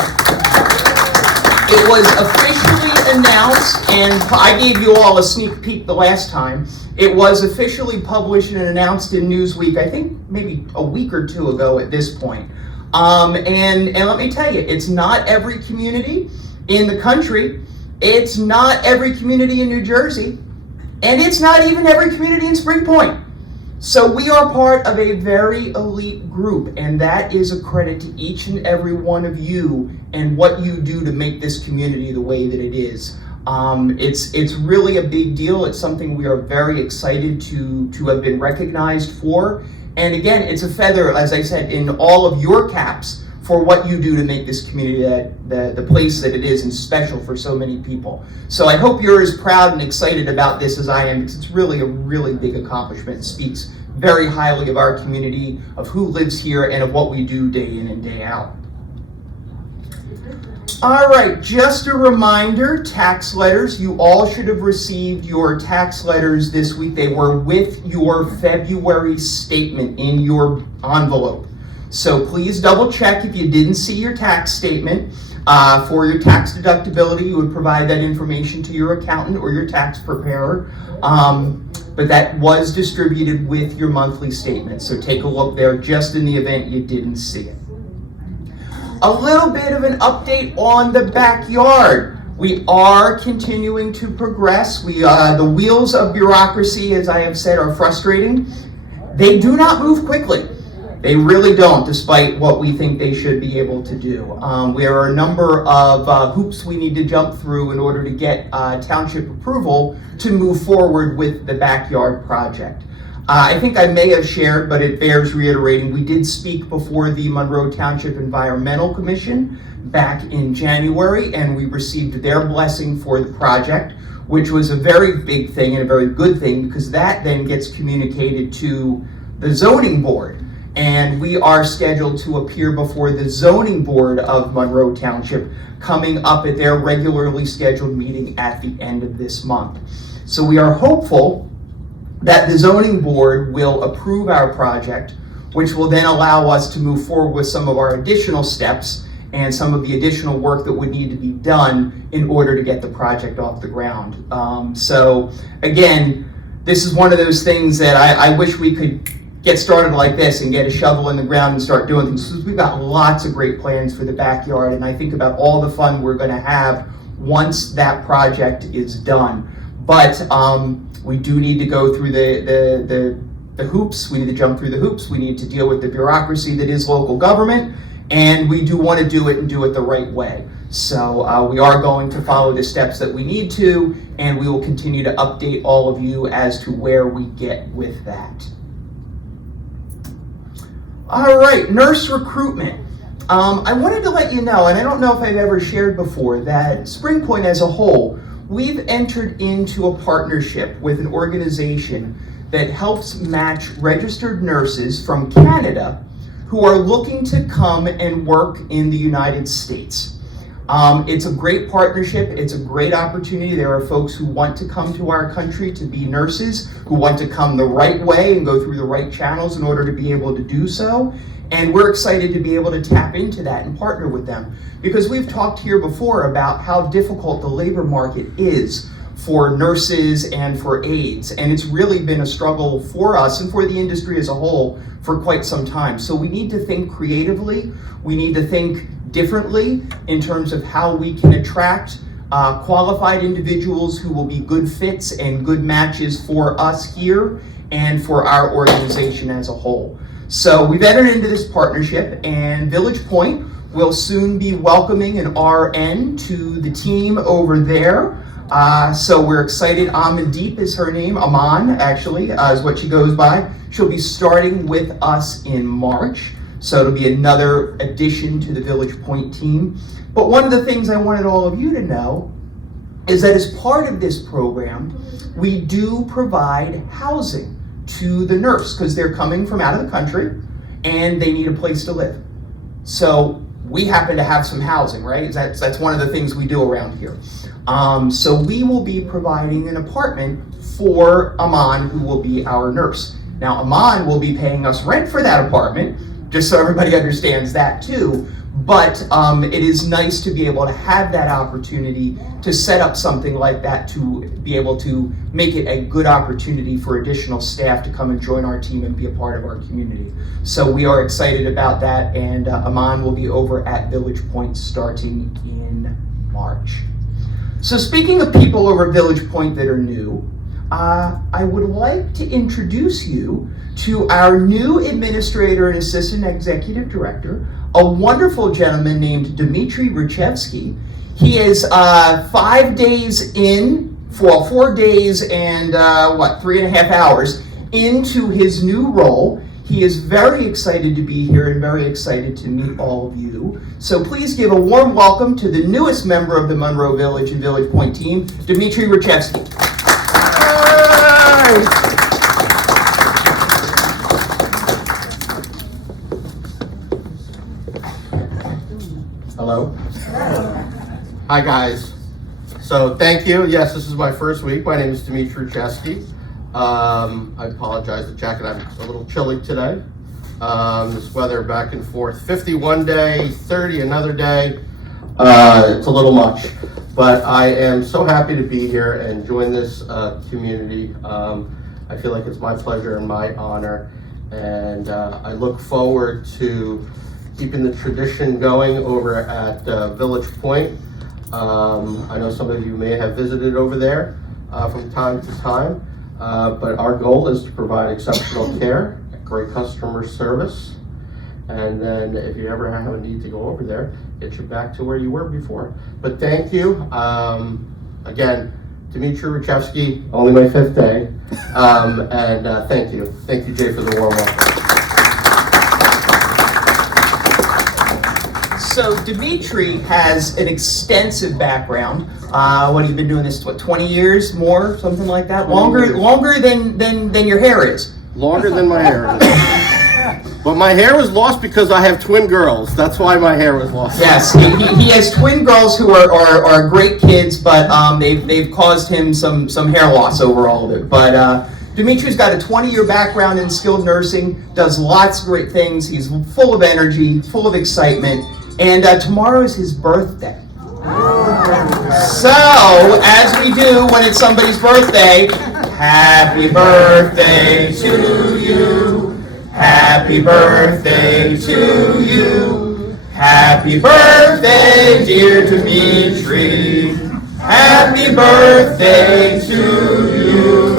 It was officially announced, and I gave you all a sneak peek the last time. It was officially published and announced in Newsweek, I think maybe a week or two ago at this point. And let me tell you, it's not every community in the country, it's not every community in New Jersey, and it's not even every community in Spring Point. So we are part of a very elite group, and that is a credit to each and every one of you and what you do to make this community the way that it is. It's really a big deal. It's something we are very excited to have been recognized for. And again, it's a feather, as I said, in all of your caps for what you do to make this community the place that it is and special for so many people. So I hope you're as proud and excited about this as I am, because it's really a really big accomplishment. It speaks very highly of our community, of who lives here, and of what we do day in and day out. All right, just a reminder, tax letters. You all should have received your tax letters this week. They were with your February statement in your envelope. So please double check if you didn't see your tax statement. For your tax deductibility, you would provide that information to your accountant or your tax preparer. But that was distributed with your monthly statement. So take a look there just in the event you didn't see it. A little bit of an update on the backyard. We are continuing to progress. The wheels of bureaucracy, as I have said, are frustrating. They do not move quickly. They really don't, despite what we think they should be able to do. There are a number of hoops we need to jump through in order to get township approval to move forward with the backyard project. I think I may have shared, but it bears reiterating, we did speak before the Monroe Township Environmental Commission back in January, and we received their blessing for the project, which was a very big thing and a very good thing, because that then gets communicated to the zoning board. And we are scheduled to appear before the zoning board of Monroe Township coming up at their regularly scheduled meeting at the end of this month. So we are hopeful that the zoning board will approve our project, which will then allow us to move forward with some of our additional steps and some of the additional work that would need to be done in order to get the project off the ground. So again, this is one of those things that I wish we could get started like this and get a shovel in the ground and start doing things. We've got lots of great plans for the backyard, and I think about all the fun we're gonna have once that project is done. But we do need to go through the hoops. We need to jump through the hoops. We need to deal with the bureaucracy that is local government, and we do want to do it and do it the right way. So we are going to follow the steps that we need to, and we will continue to update all of you as to where we get with that. All right, nurse recruitment. I wanted to let you know, and I don't know if I've ever shared before, that Spring Point as a whole, we've entered into a partnership with an organization that helps match registered nurses from Canada who are looking to come and work in the United States. It's a great partnership. It's a great opportunity. There are folks who want to come to our country to be nurses, who want to come the right way and go through the right channels in order to be able to do so. And we're excited to be able to tap into that and partner with them, because we've talked here before about how difficult the labor market is for nurses and for aides. And it's really been a struggle for us and for the industry as a whole for quite some time. So we need to think creatively. We need to think differently in terms of how we can attract qualified individuals who will be good fits and good matches for us here and for our organization as a whole. So we've entered into this partnership, and Village Point will soon be welcoming an RN to the team over there. So we're excited. Amandeep is her name. Aman, actually, is what she goes by. She'll be starting with us in March. So it'll be another addition to the Village Point team. But one of the things I wanted all of you to know is that as part of this program, we do provide housing to the nurse, because they're coming from out of the country and they need a place to live. So we happen to have some housing, right? That's one of the things we do around here. So we will be providing an apartment for Aman, who will be our nurse. Now, Aman will be paying us rent for that apartment, just so everybody understands that too. But it is nice to be able to have that opportunity to set up something like that, to be able to make it a good opportunity for additional staff to come and join our team and be a part of our community. So we are excited about that, and Aman will be over at Village Point starting in March. So speaking of people over at Village Point that are new, I would like to introduce you to our new administrator and assistant executive director, a wonderful gentleman named Dmitry Rachevsky. He is 5 days in, 4 days and 3.5 hours into his new role. He is very excited to be here and very excited to meet all of you. So please give a warm welcome to the newest member of the Monroe Village and Village Point team, Dmitry Rachevsky. Hello. Hi guys. So thank you. Yes, this is my first week. My name is Dmitry Rachevsky. I apologize, the jacket, I'm a little chilly today. This weather back and forth, 50 one day, 30 another day. It's a little much, but I am so happy to be here and join this community. I feel like it's my pleasure and my honor, and I look forward to keeping the tradition going over at Village Point. I know some of you may have visited over there from time to time. But our goal is to provide exceptional care, great customer service, And then if you ever have a need to go over there, get you back to where you were before. But thank you. Again, Dmitry Rachevsky, only my 5th day. And thank you. Thank you, Jay, for the warm welcome. So Dmitry has an extensive background. What, he's been doing this, 20 years, more, something like that? Longer than your hair is. Longer than my hair is. But my hair was lost because I have twin girls. That's why my hair was lost. Yes, he has twin girls who are great kids, but they've caused him some hair loss over all of it. But Dmitry's got a 20-year background in skilled nursing, does lots of great things. He's full of energy, full of excitement, and tomorrow is his birthday. So, as we do when it's somebody's birthday, happy birthday to you. Happy birthday to you. Happy birthday, dear Dmitry. Happy birthday to you.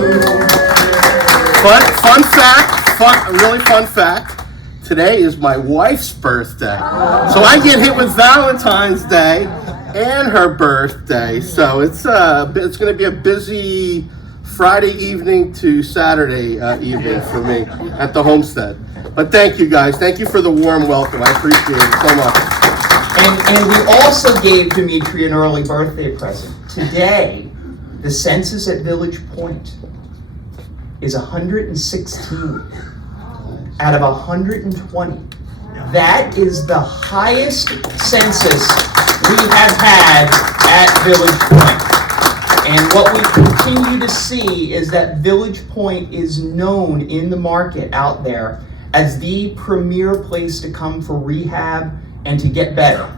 Really fun fact. Today is my wife's birthday. So I get hit with Valentine's Day and her birthday. So it's going to be a busy Friday evening to Saturday evening for me at the homestead. But thank you guys. Thank you for the warm welcome. I appreciate it so much. And we also gave Dmitry an early birthday present. Today, the census at Village Point is 116 out of 120. That is the highest census we have had at Village Point. And what we continue to see is that Village Point is known in the market out there as the premier place to come for rehab and to get better.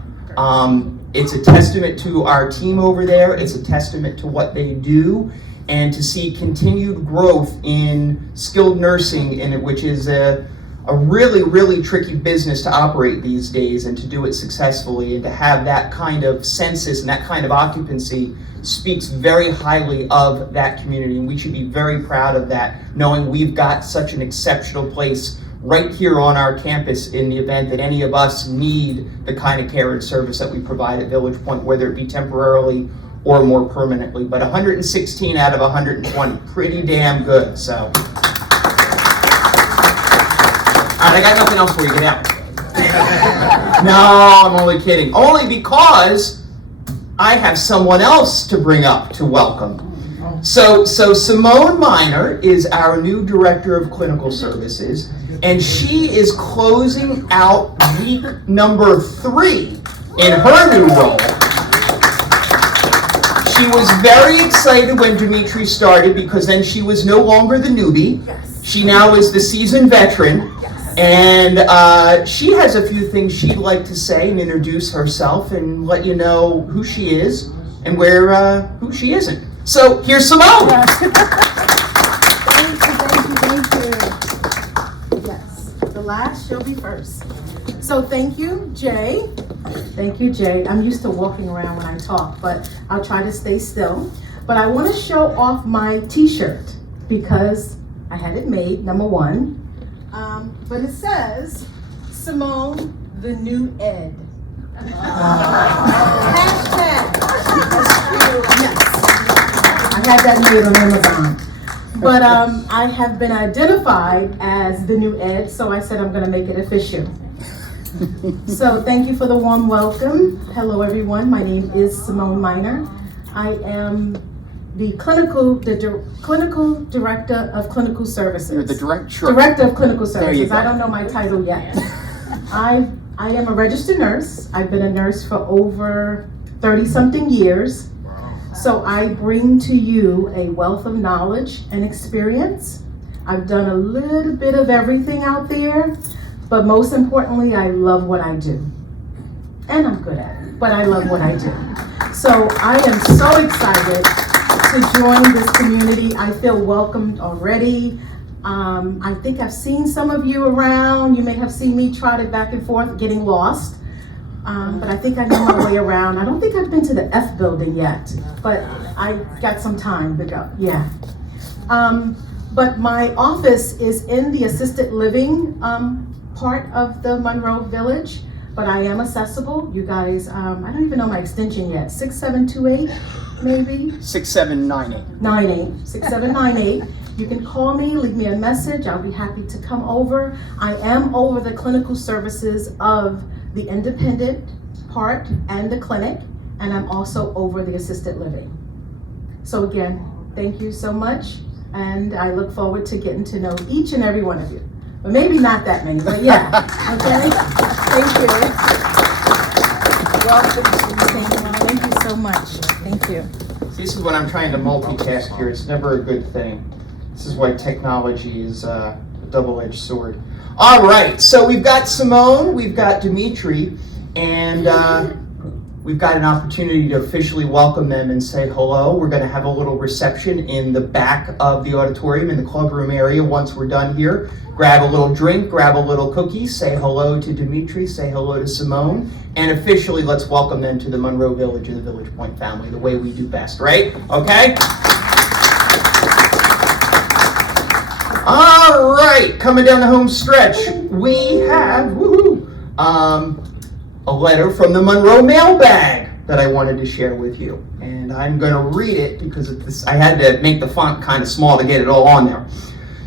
It's a testament to our team over there. It's a testament to what they do, and to see continued growth in skilled nursing, which is a really, really tricky business to operate these days, and to do it successfully and to have that kind of census and that kind of occupancy speaks very highly of that community, and we should be very proud of that, knowing we've got such an exceptional place right here on our campus in the event that any of us need the kind of care and service that we provide at Village Point, whether it be temporarily or more permanently. But 116 out of 120, pretty damn good, so. All right, I got nothing else for you, get out. No, I'm only kidding. Only because I have someone else to bring up to welcome. So Simone Miner is our new Director of Clinical Services, and she is closing out week number 3 in her new role. She was very excited when Dmitry started, because then she was no longer the newbie. She now is the seasoned veteran. And she has a few things she'd like to say and introduce herself and let you know who she is and who she isn't. So here's Simone. Thank you. Yes, the last shall be first. So thank you, Jay. Thank you, Jay. I'm used to walking around when I talk, but I'll try to stay still. But I want to show off my t-shirt because I had it made, number 1. But it says, Simone, the new Ed. Hashtag. Yes. I had that made on Amazon. But I have been identified as the new Ed, so I said I'm going to make it official. So thank you for the warm welcome. Hello, everyone. My name is Simone Miner. I am the clinical director of clinical services. You're the director of clinical services. I don't know my title yet. I am a registered nurse. I've been a nurse for over 30-something years. So I bring to you a wealth of knowledge and experience. I've done a little bit of everything out there, but most importantly, I love what I do. And I'm good at it, but I love what I do. So I am so excited to join this community. I feel welcomed already. I think I've seen some of you around. You may have seen me trotted back and forth, getting lost. But I think I know my way around. I don't think I've been to the F building yet, but I got some time to go, yeah. But my office is in the assisted living part of the Monroe Village, but I am accessible. You guys, I don't even know my extension yet. 6728, maybe? 6798. 6798. You can call me, leave me a message. I'll be happy to come over. I am over the clinical services of the independent part and the clinic, and I'm also over the assisted living. So again, thank you so much, and I look forward to getting to know each and every one of you. But maybe not that many, but yeah, okay? Thank you. Welcome. Thank you so much. Thank you. This is when I'm trying to multitask here. It's never a good thing. This is why technology is a double-edged sword. All right, so we've got Simone, we've got Dimitri, and we've got an opportunity to officially welcome them and say hello. We're going to have a little reception in the back of the auditorium in the clubroom area once we're done here. Grab a little drink, grab a little cookie, say hello to Dimitri, say hello to Simone, and officially let's welcome them to the Monroe Village and the Village Point family the way we do best, right? Okay? All right, coming down the home stretch, we have a letter from the Monroe mailbag that I wanted to share with you. And I'm going to read it because I had to make the font kind of small to get it all on there.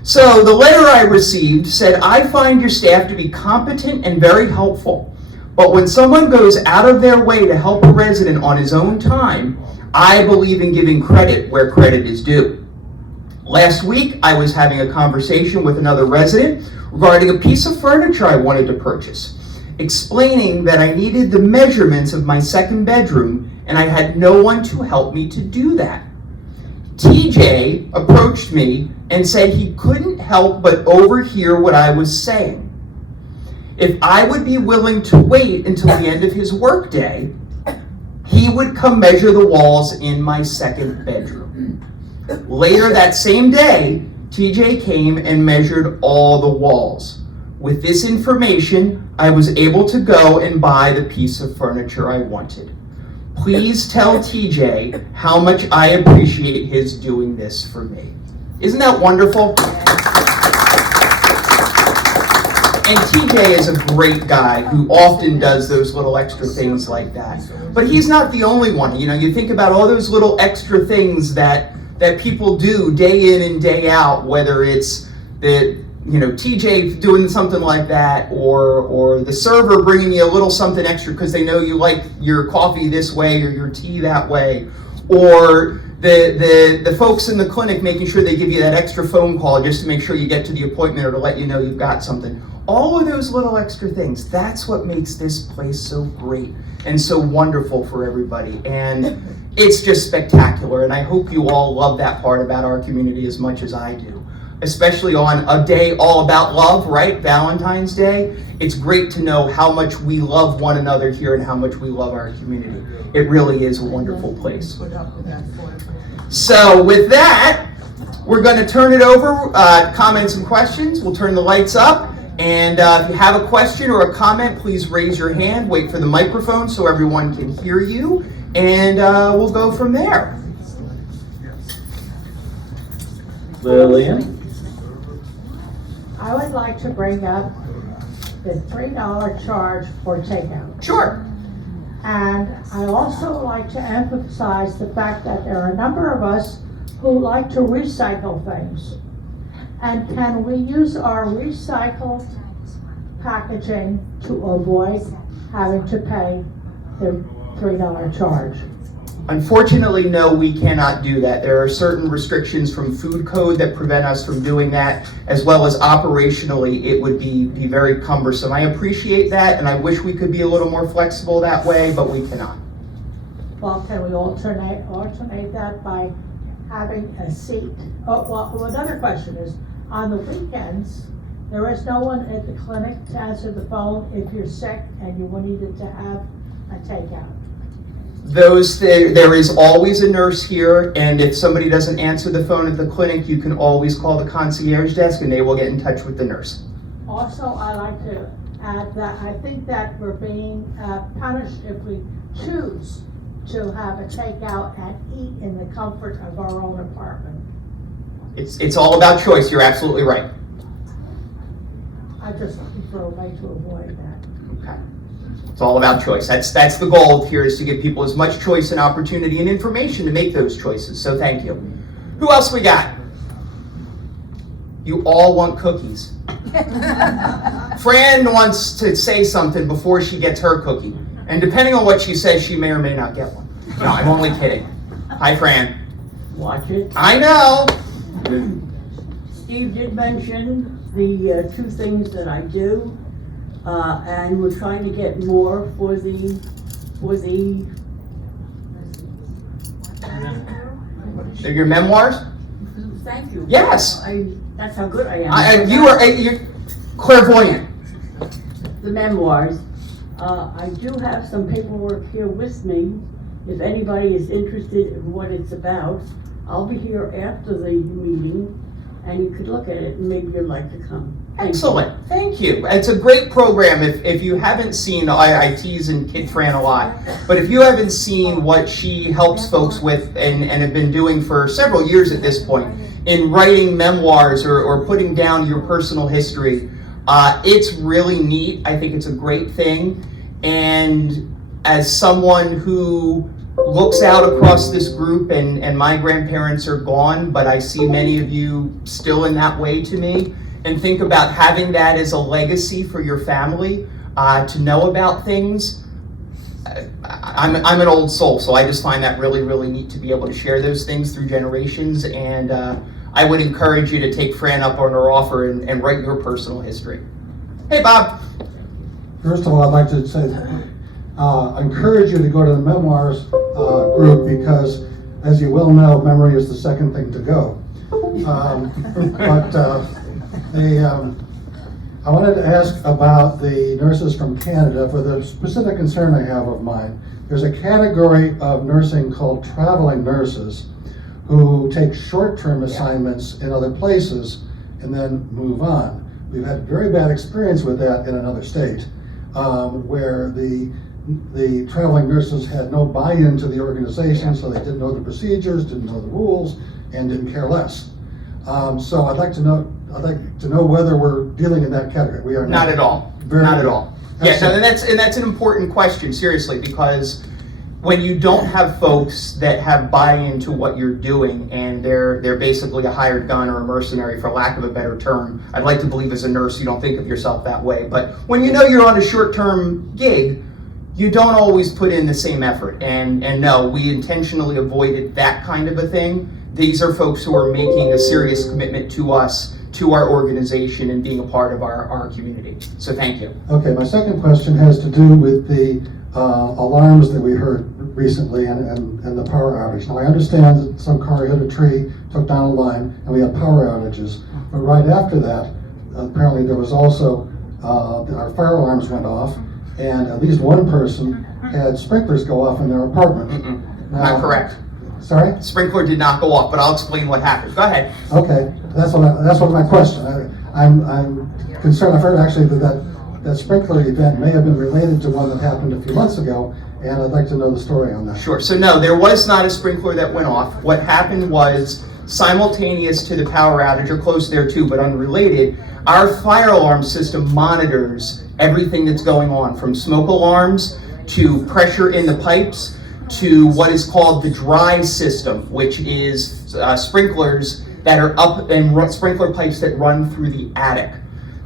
So the letter I received said, I find your staff to be competent and very helpful. But when someone goes out of their way to help a resident on his own time, I believe in giving credit where credit is due. Last week, I was having a conversation with another resident regarding a piece of furniture I wanted to purchase, explaining that I needed the measurements of my second bedroom and I had no one to help me to do that. TJ approached me and said he couldn't help but overhear what I was saying. If I would be willing to wait until the end of his workday, he would come measure the walls in my second bedroom. Later that same day, TJ came and measured all the walls. With this information, I was able to go and buy the piece of furniture I wanted. Please tell TJ how much I appreciate his doing this for me. Isn't that wonderful? And TJ is a great guy who often does those little extra things like that. But he's not the only one. You know, you think about all those little extra things that people do day in and day out, whether it's TJ doing something like that, or the server bringing you a little something extra because they know you like your coffee this way or your tea that way, or the folks in the clinic making sure they give you that extra phone call just to make sure you get to the appointment or to let you know you've got something. All of those little extra things, that's what makes this place so great and so wonderful for everybody. And it's just spectacular, and I hope you all love that part about our community as much as I do. Especially on a day all about love, right? Valentine's Day. It's great to know how much we love one another here and how much we love our community. It really is a wonderful place. So with that, we're going to turn it over, comments and questions. We'll turn the lights up. And if you have a question or a comment, please raise your hand. Wait for the microphone so everyone can hear you. And we'll go from there. Lillian? I would like to bring up the $3 charge for takeout. Sure. And I also like to emphasize the fact that there are a number of us who like to recycle things. And can we use our recycled packaging to avoid having to pay the $3 charge? Unfortunately, no, we cannot do that. There are certain restrictions from food code that prevent us from doing that, as well as operationally, it would be very cumbersome. I appreciate that, and I wish we could be a little more flexible that way, but we cannot. Well, can we alternate that by having a seat? Oh, well, another question is, on the weekends, there is no one at the clinic to answer the phone if you're sick and you needed to have a takeout. There is always a nurse here, and if somebody doesn't answer the phone at the clinic, you can always call the concierge desk and they will get in touch with the nurse. Also, I like to add that I think that we're being punished if we choose to have a takeout and eat in the comfort of our own apartment. It's all about choice. You're absolutely right. I just looking for a way to avoid that. Okay. It's all about choice. That's the goal here, is to give people as much choice and opportunity and information to make those choices. So thank you. Who else we got? You all want cookies. Fran wants to say something before she gets her cookie. And depending on what she says, she may or may not get one. No, I'm only kidding. Hi, Fran. Watch it. I know. Steve did mention the two things that I do, and we're trying to get more for the They're your memoirs? Thank you. Yes. That's how good I am. You're clairvoyant. The memoirs. I do have some paperwork here with me. If anybody is interested in what it's about, I'll be here after the meeting, and you could look at it, and maybe you'd like to come. Excellent. Thank you. It's a great program. If you haven't seen, I tease and kid Fran a lot, but if you haven't seen what she helps folks with and have been doing for several years at this point in writing memoirs or putting down your personal history, it's really neat. I think it's a great thing. And as someone who looks out across this group, and my grandparents are gone, but I see many of you still in that way to me, and think about having that as a legacy for your family, to know about things. I'm an old soul, so I just find that really, really neat to be able to share those things through generations, and I would encourage you to take Fran up on her offer and write your personal history. Hey, Bob. First of all, I'd like to say, encourage you to go to the memoirs group, because, as you well know, memory is the second thing to go. I wanted to ask about the nurses from Canada for the specific concern I have of mine. There's a category of nursing called traveling nurses who take short-term assignments in other places and then move on. We've had very bad experience with that in another state, where the traveling nurses had no buy-in to the organization, so they didn't know the procedures, didn't know the rules, and didn't care less. So I'd like to know whether we're dealing in that category. We are Not at all. Not at all. Yeah, no, and that's an important question, seriously, because when you don't have folks that have buy-in to what you're doing, and they're basically a hired gun or a mercenary, for lack of a better term. I'd like to believe as a nurse you don't think of yourself that way, but when you know you're on a short-term gig, you don't always put in the same effort. And no, we intentionally avoided that kind of a thing. These are folks who are making a serious commitment to us, to our organization, and being a part of our community. So thank you. Okay, my second question has to do with the alarms that we heard recently and the power outage. Now, I understand that some car hit a tree, took down a line, and we had power outages. But right after that, apparently there was also, our fire alarms went off, and at least one person had sprinklers go off in their apartment. Now, Not correct. Sorry? Sprinkler did not go off, but I'll explain what happened. Go ahead. Okay, that's what my question. I'm concerned. I've heard actually that sprinkler event may have been related to one that happened a few months ago, and I'd like to know the story on that. Sure. So no, there was not a sprinkler that went off. What happened was, simultaneous to the power outage, or close there too, but unrelated, our fire alarm system monitors everything that's going on, from smoke alarms to pressure in the pipes to what is called the dry system, which is sprinklers that are up and sprinkler pipes that run through the attic.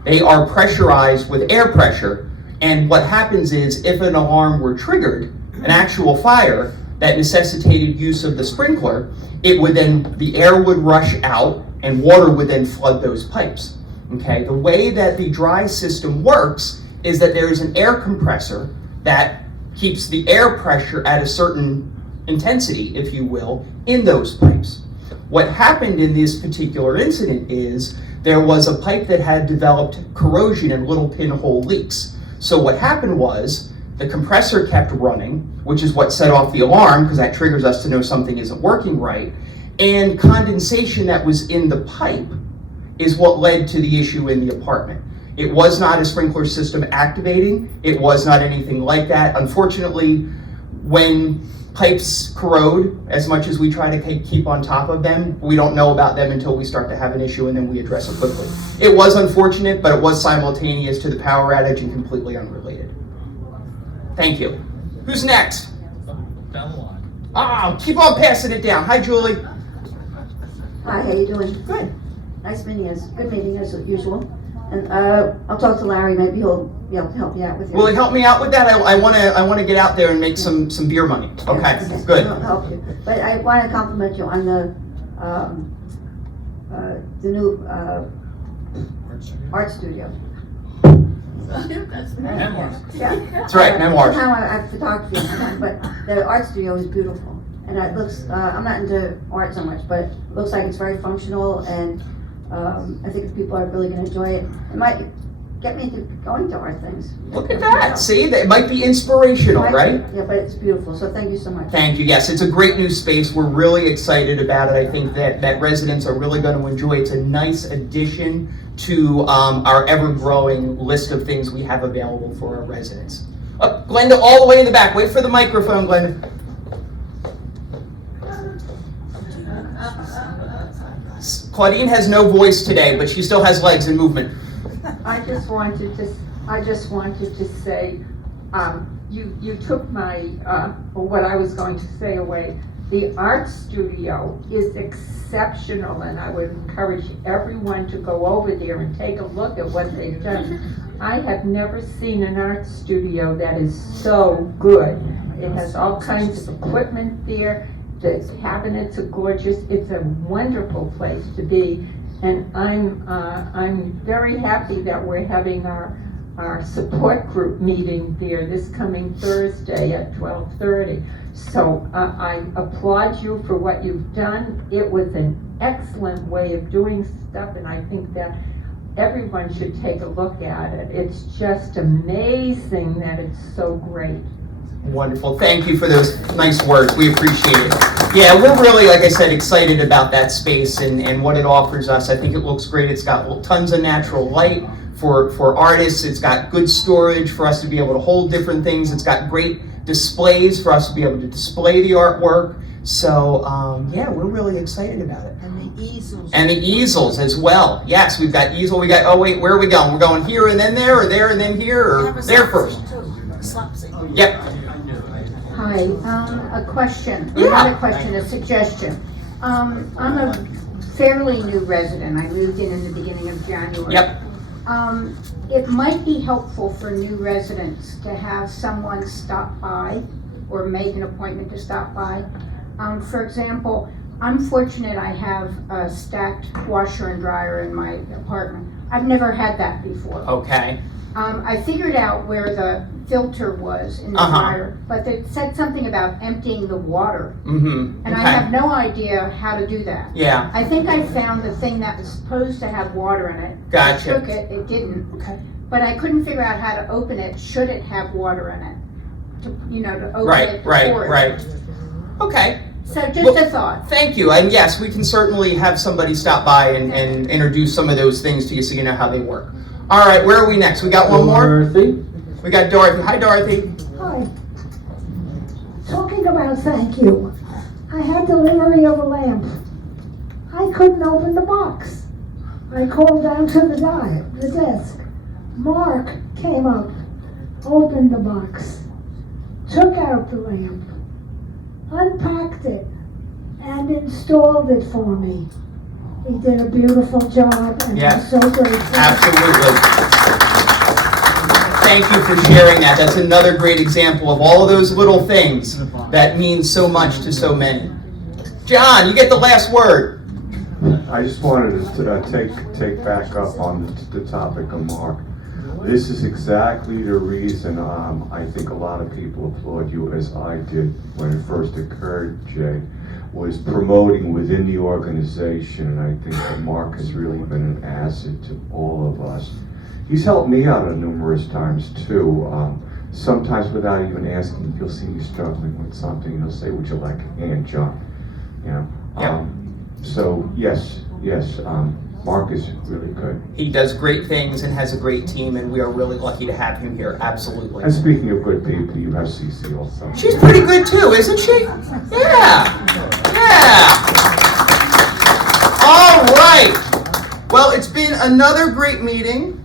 They are pressurized with air pressure, and what happens is, if an alarm were triggered, an actual fire that necessitated use of the sprinkler, the air would rush out and water would then flood those pipes. Okay, the way that the dry system works is that there is an air compressor that keeps the air pressure at a certain intensity, if you will, in those pipes. What happened in this particular incident is there was a pipe that had developed corrosion and little pinhole leaks. So what happened was the compressor kept running, which is what set off the alarm, because that triggers us to know something isn't working right, and condensation that was in the pipe is what led to the issue in the apartment. It was not a sprinkler system activating. It was not anything like that. Unfortunately, when pipes corrode as much as we try to keep on top of them. We don't know about them until we start to have an issue, and then we address it quickly. It was unfortunate, but it was simultaneous to the power outage and completely unrelated. Thank you. Who's next? Down the line. Ah, keep on passing it down. Hi, Julie. Hi, how you doing? Good. Nice meeting us. Good meeting as usual. And I'll talk to Larry. Maybe he'll be able to help me out with your. Will you help me out with that? I want to get out there and make some beer money. Okay, good. I'll help you. But I want to compliment you on the new art studio. That's memoirs. Yeah. That's right, memoirs. Somehow I have photography, but the art studio is beautiful. And it looks, I'm not into art so much, but it looks like it's very functional, and I think the people are really going to enjoy it. It might get me into going to art things. Look at that. See, that might be inspirational, right? Yeah, but it's beautiful. So thank you so much. Thank you. Yes, it's a great new space. We're really excited about it. I think that residents are really going to enjoy it. It's a nice addition to our ever-growing list of things we have available for our residents. Glenda, all the way in the back. Wait for the microphone, Glenda. Claudine has no voice today, but she still has legs and movement. I just wanted to say, you took my what I was going to say away. The art studio is exceptional, and I would encourage everyone to go over there and take a look at what they've done. I have never seen an art studio that is so good. It has all kinds of equipment there. The cabinets are gorgeous. It's a wonderful place to be, and I'm very happy that we're having our support group meeting there this coming Thursday at 12:30. So I applaud you for what you've done. It was an excellent way of doing stuff, and I think that everyone should take a look at it. It's just amazing that it's so great. Wonderful. Thank you for those nice words. We appreciate it. Yeah, we're really, like I said, excited about that space and what it offers us. I think it looks great. It's got tons of natural light for artists. It's got good storage for us to be able to hold different things. It's got great displays for us to be able to display the artwork. So, yeah, we're really excited about it. And the easels. And the easels as well. Yes, we've got easel. We got, oh wait, where are we going? We're going here and then there, or there and then here, or there first? Yep. Hi, a question, Yeah. not a question, a suggestion. I'm a fairly new resident. I moved in the beginning of January. Yep. It might be helpful for new residents to have someone stop by or make an appointment to stop by. For example, I'm fortunate I have a stacked washer and dryer in my apartment. I've never had that before. Okay. I figured out where the filter was in the dryer, but it said something about emptying the water. Mm-hmm. And I have no idea how to do that. Yeah. I think I found the thing that was supposed to have water in it. Gotcha. I took it, it didn't. Okay. But I couldn't figure out how to open it, should it have water in it? To open it, to pour it. Right. Okay. So just a thought. Thank you. And yes, we can certainly have somebody stop by and introduce some of those things to you so you know how they work. All right, where are we next? We got one more? Dorothy. We got Dorothy. Hi, Dorothy. Hi. Talking about thank you, I had delivery of a lamp. I couldn't open the box. I called down to the desk. Mark came up, opened the box, took out the lamp, unpacked it, and installed it for me. He did a beautiful job, and I'm so grateful. Absolutely. Thank you for sharing that. That's another great example of all of those little things that mean so much to so many. John, you get the last word. I just wanted to take back up on the topic of Mark. This is exactly the reason I think a lot of people applaud you, as I did when it first occurred, Jay, was promoting within the organization, and I think that Mark has really been an asset to all of us. He's helped me out numerous times too. Sometimes without even asking, he'll see me struggling with something, and he'll say, "Would you like a hand, John?" You know. So yes. Mark is really good. He does great things and has a great team, and we are really lucky to have him here. Absolutely. And speaking of good people, you have Cece also. She's pretty good too, isn't she? Yeah. All right. Well, it's been another great meeting.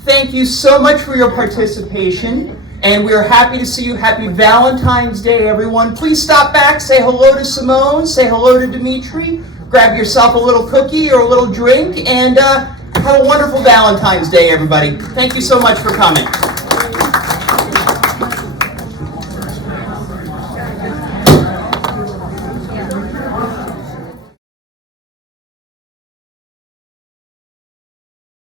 Thank you so much for your participation, and we are happy to see you. Happy Valentine's Day, everyone. Please stop back, say hello to Simone, say hello to Dimitri, grab yourself a little cookie or a little drink, and have a wonderful Valentine's Day, everybody. Thank you so much for coming.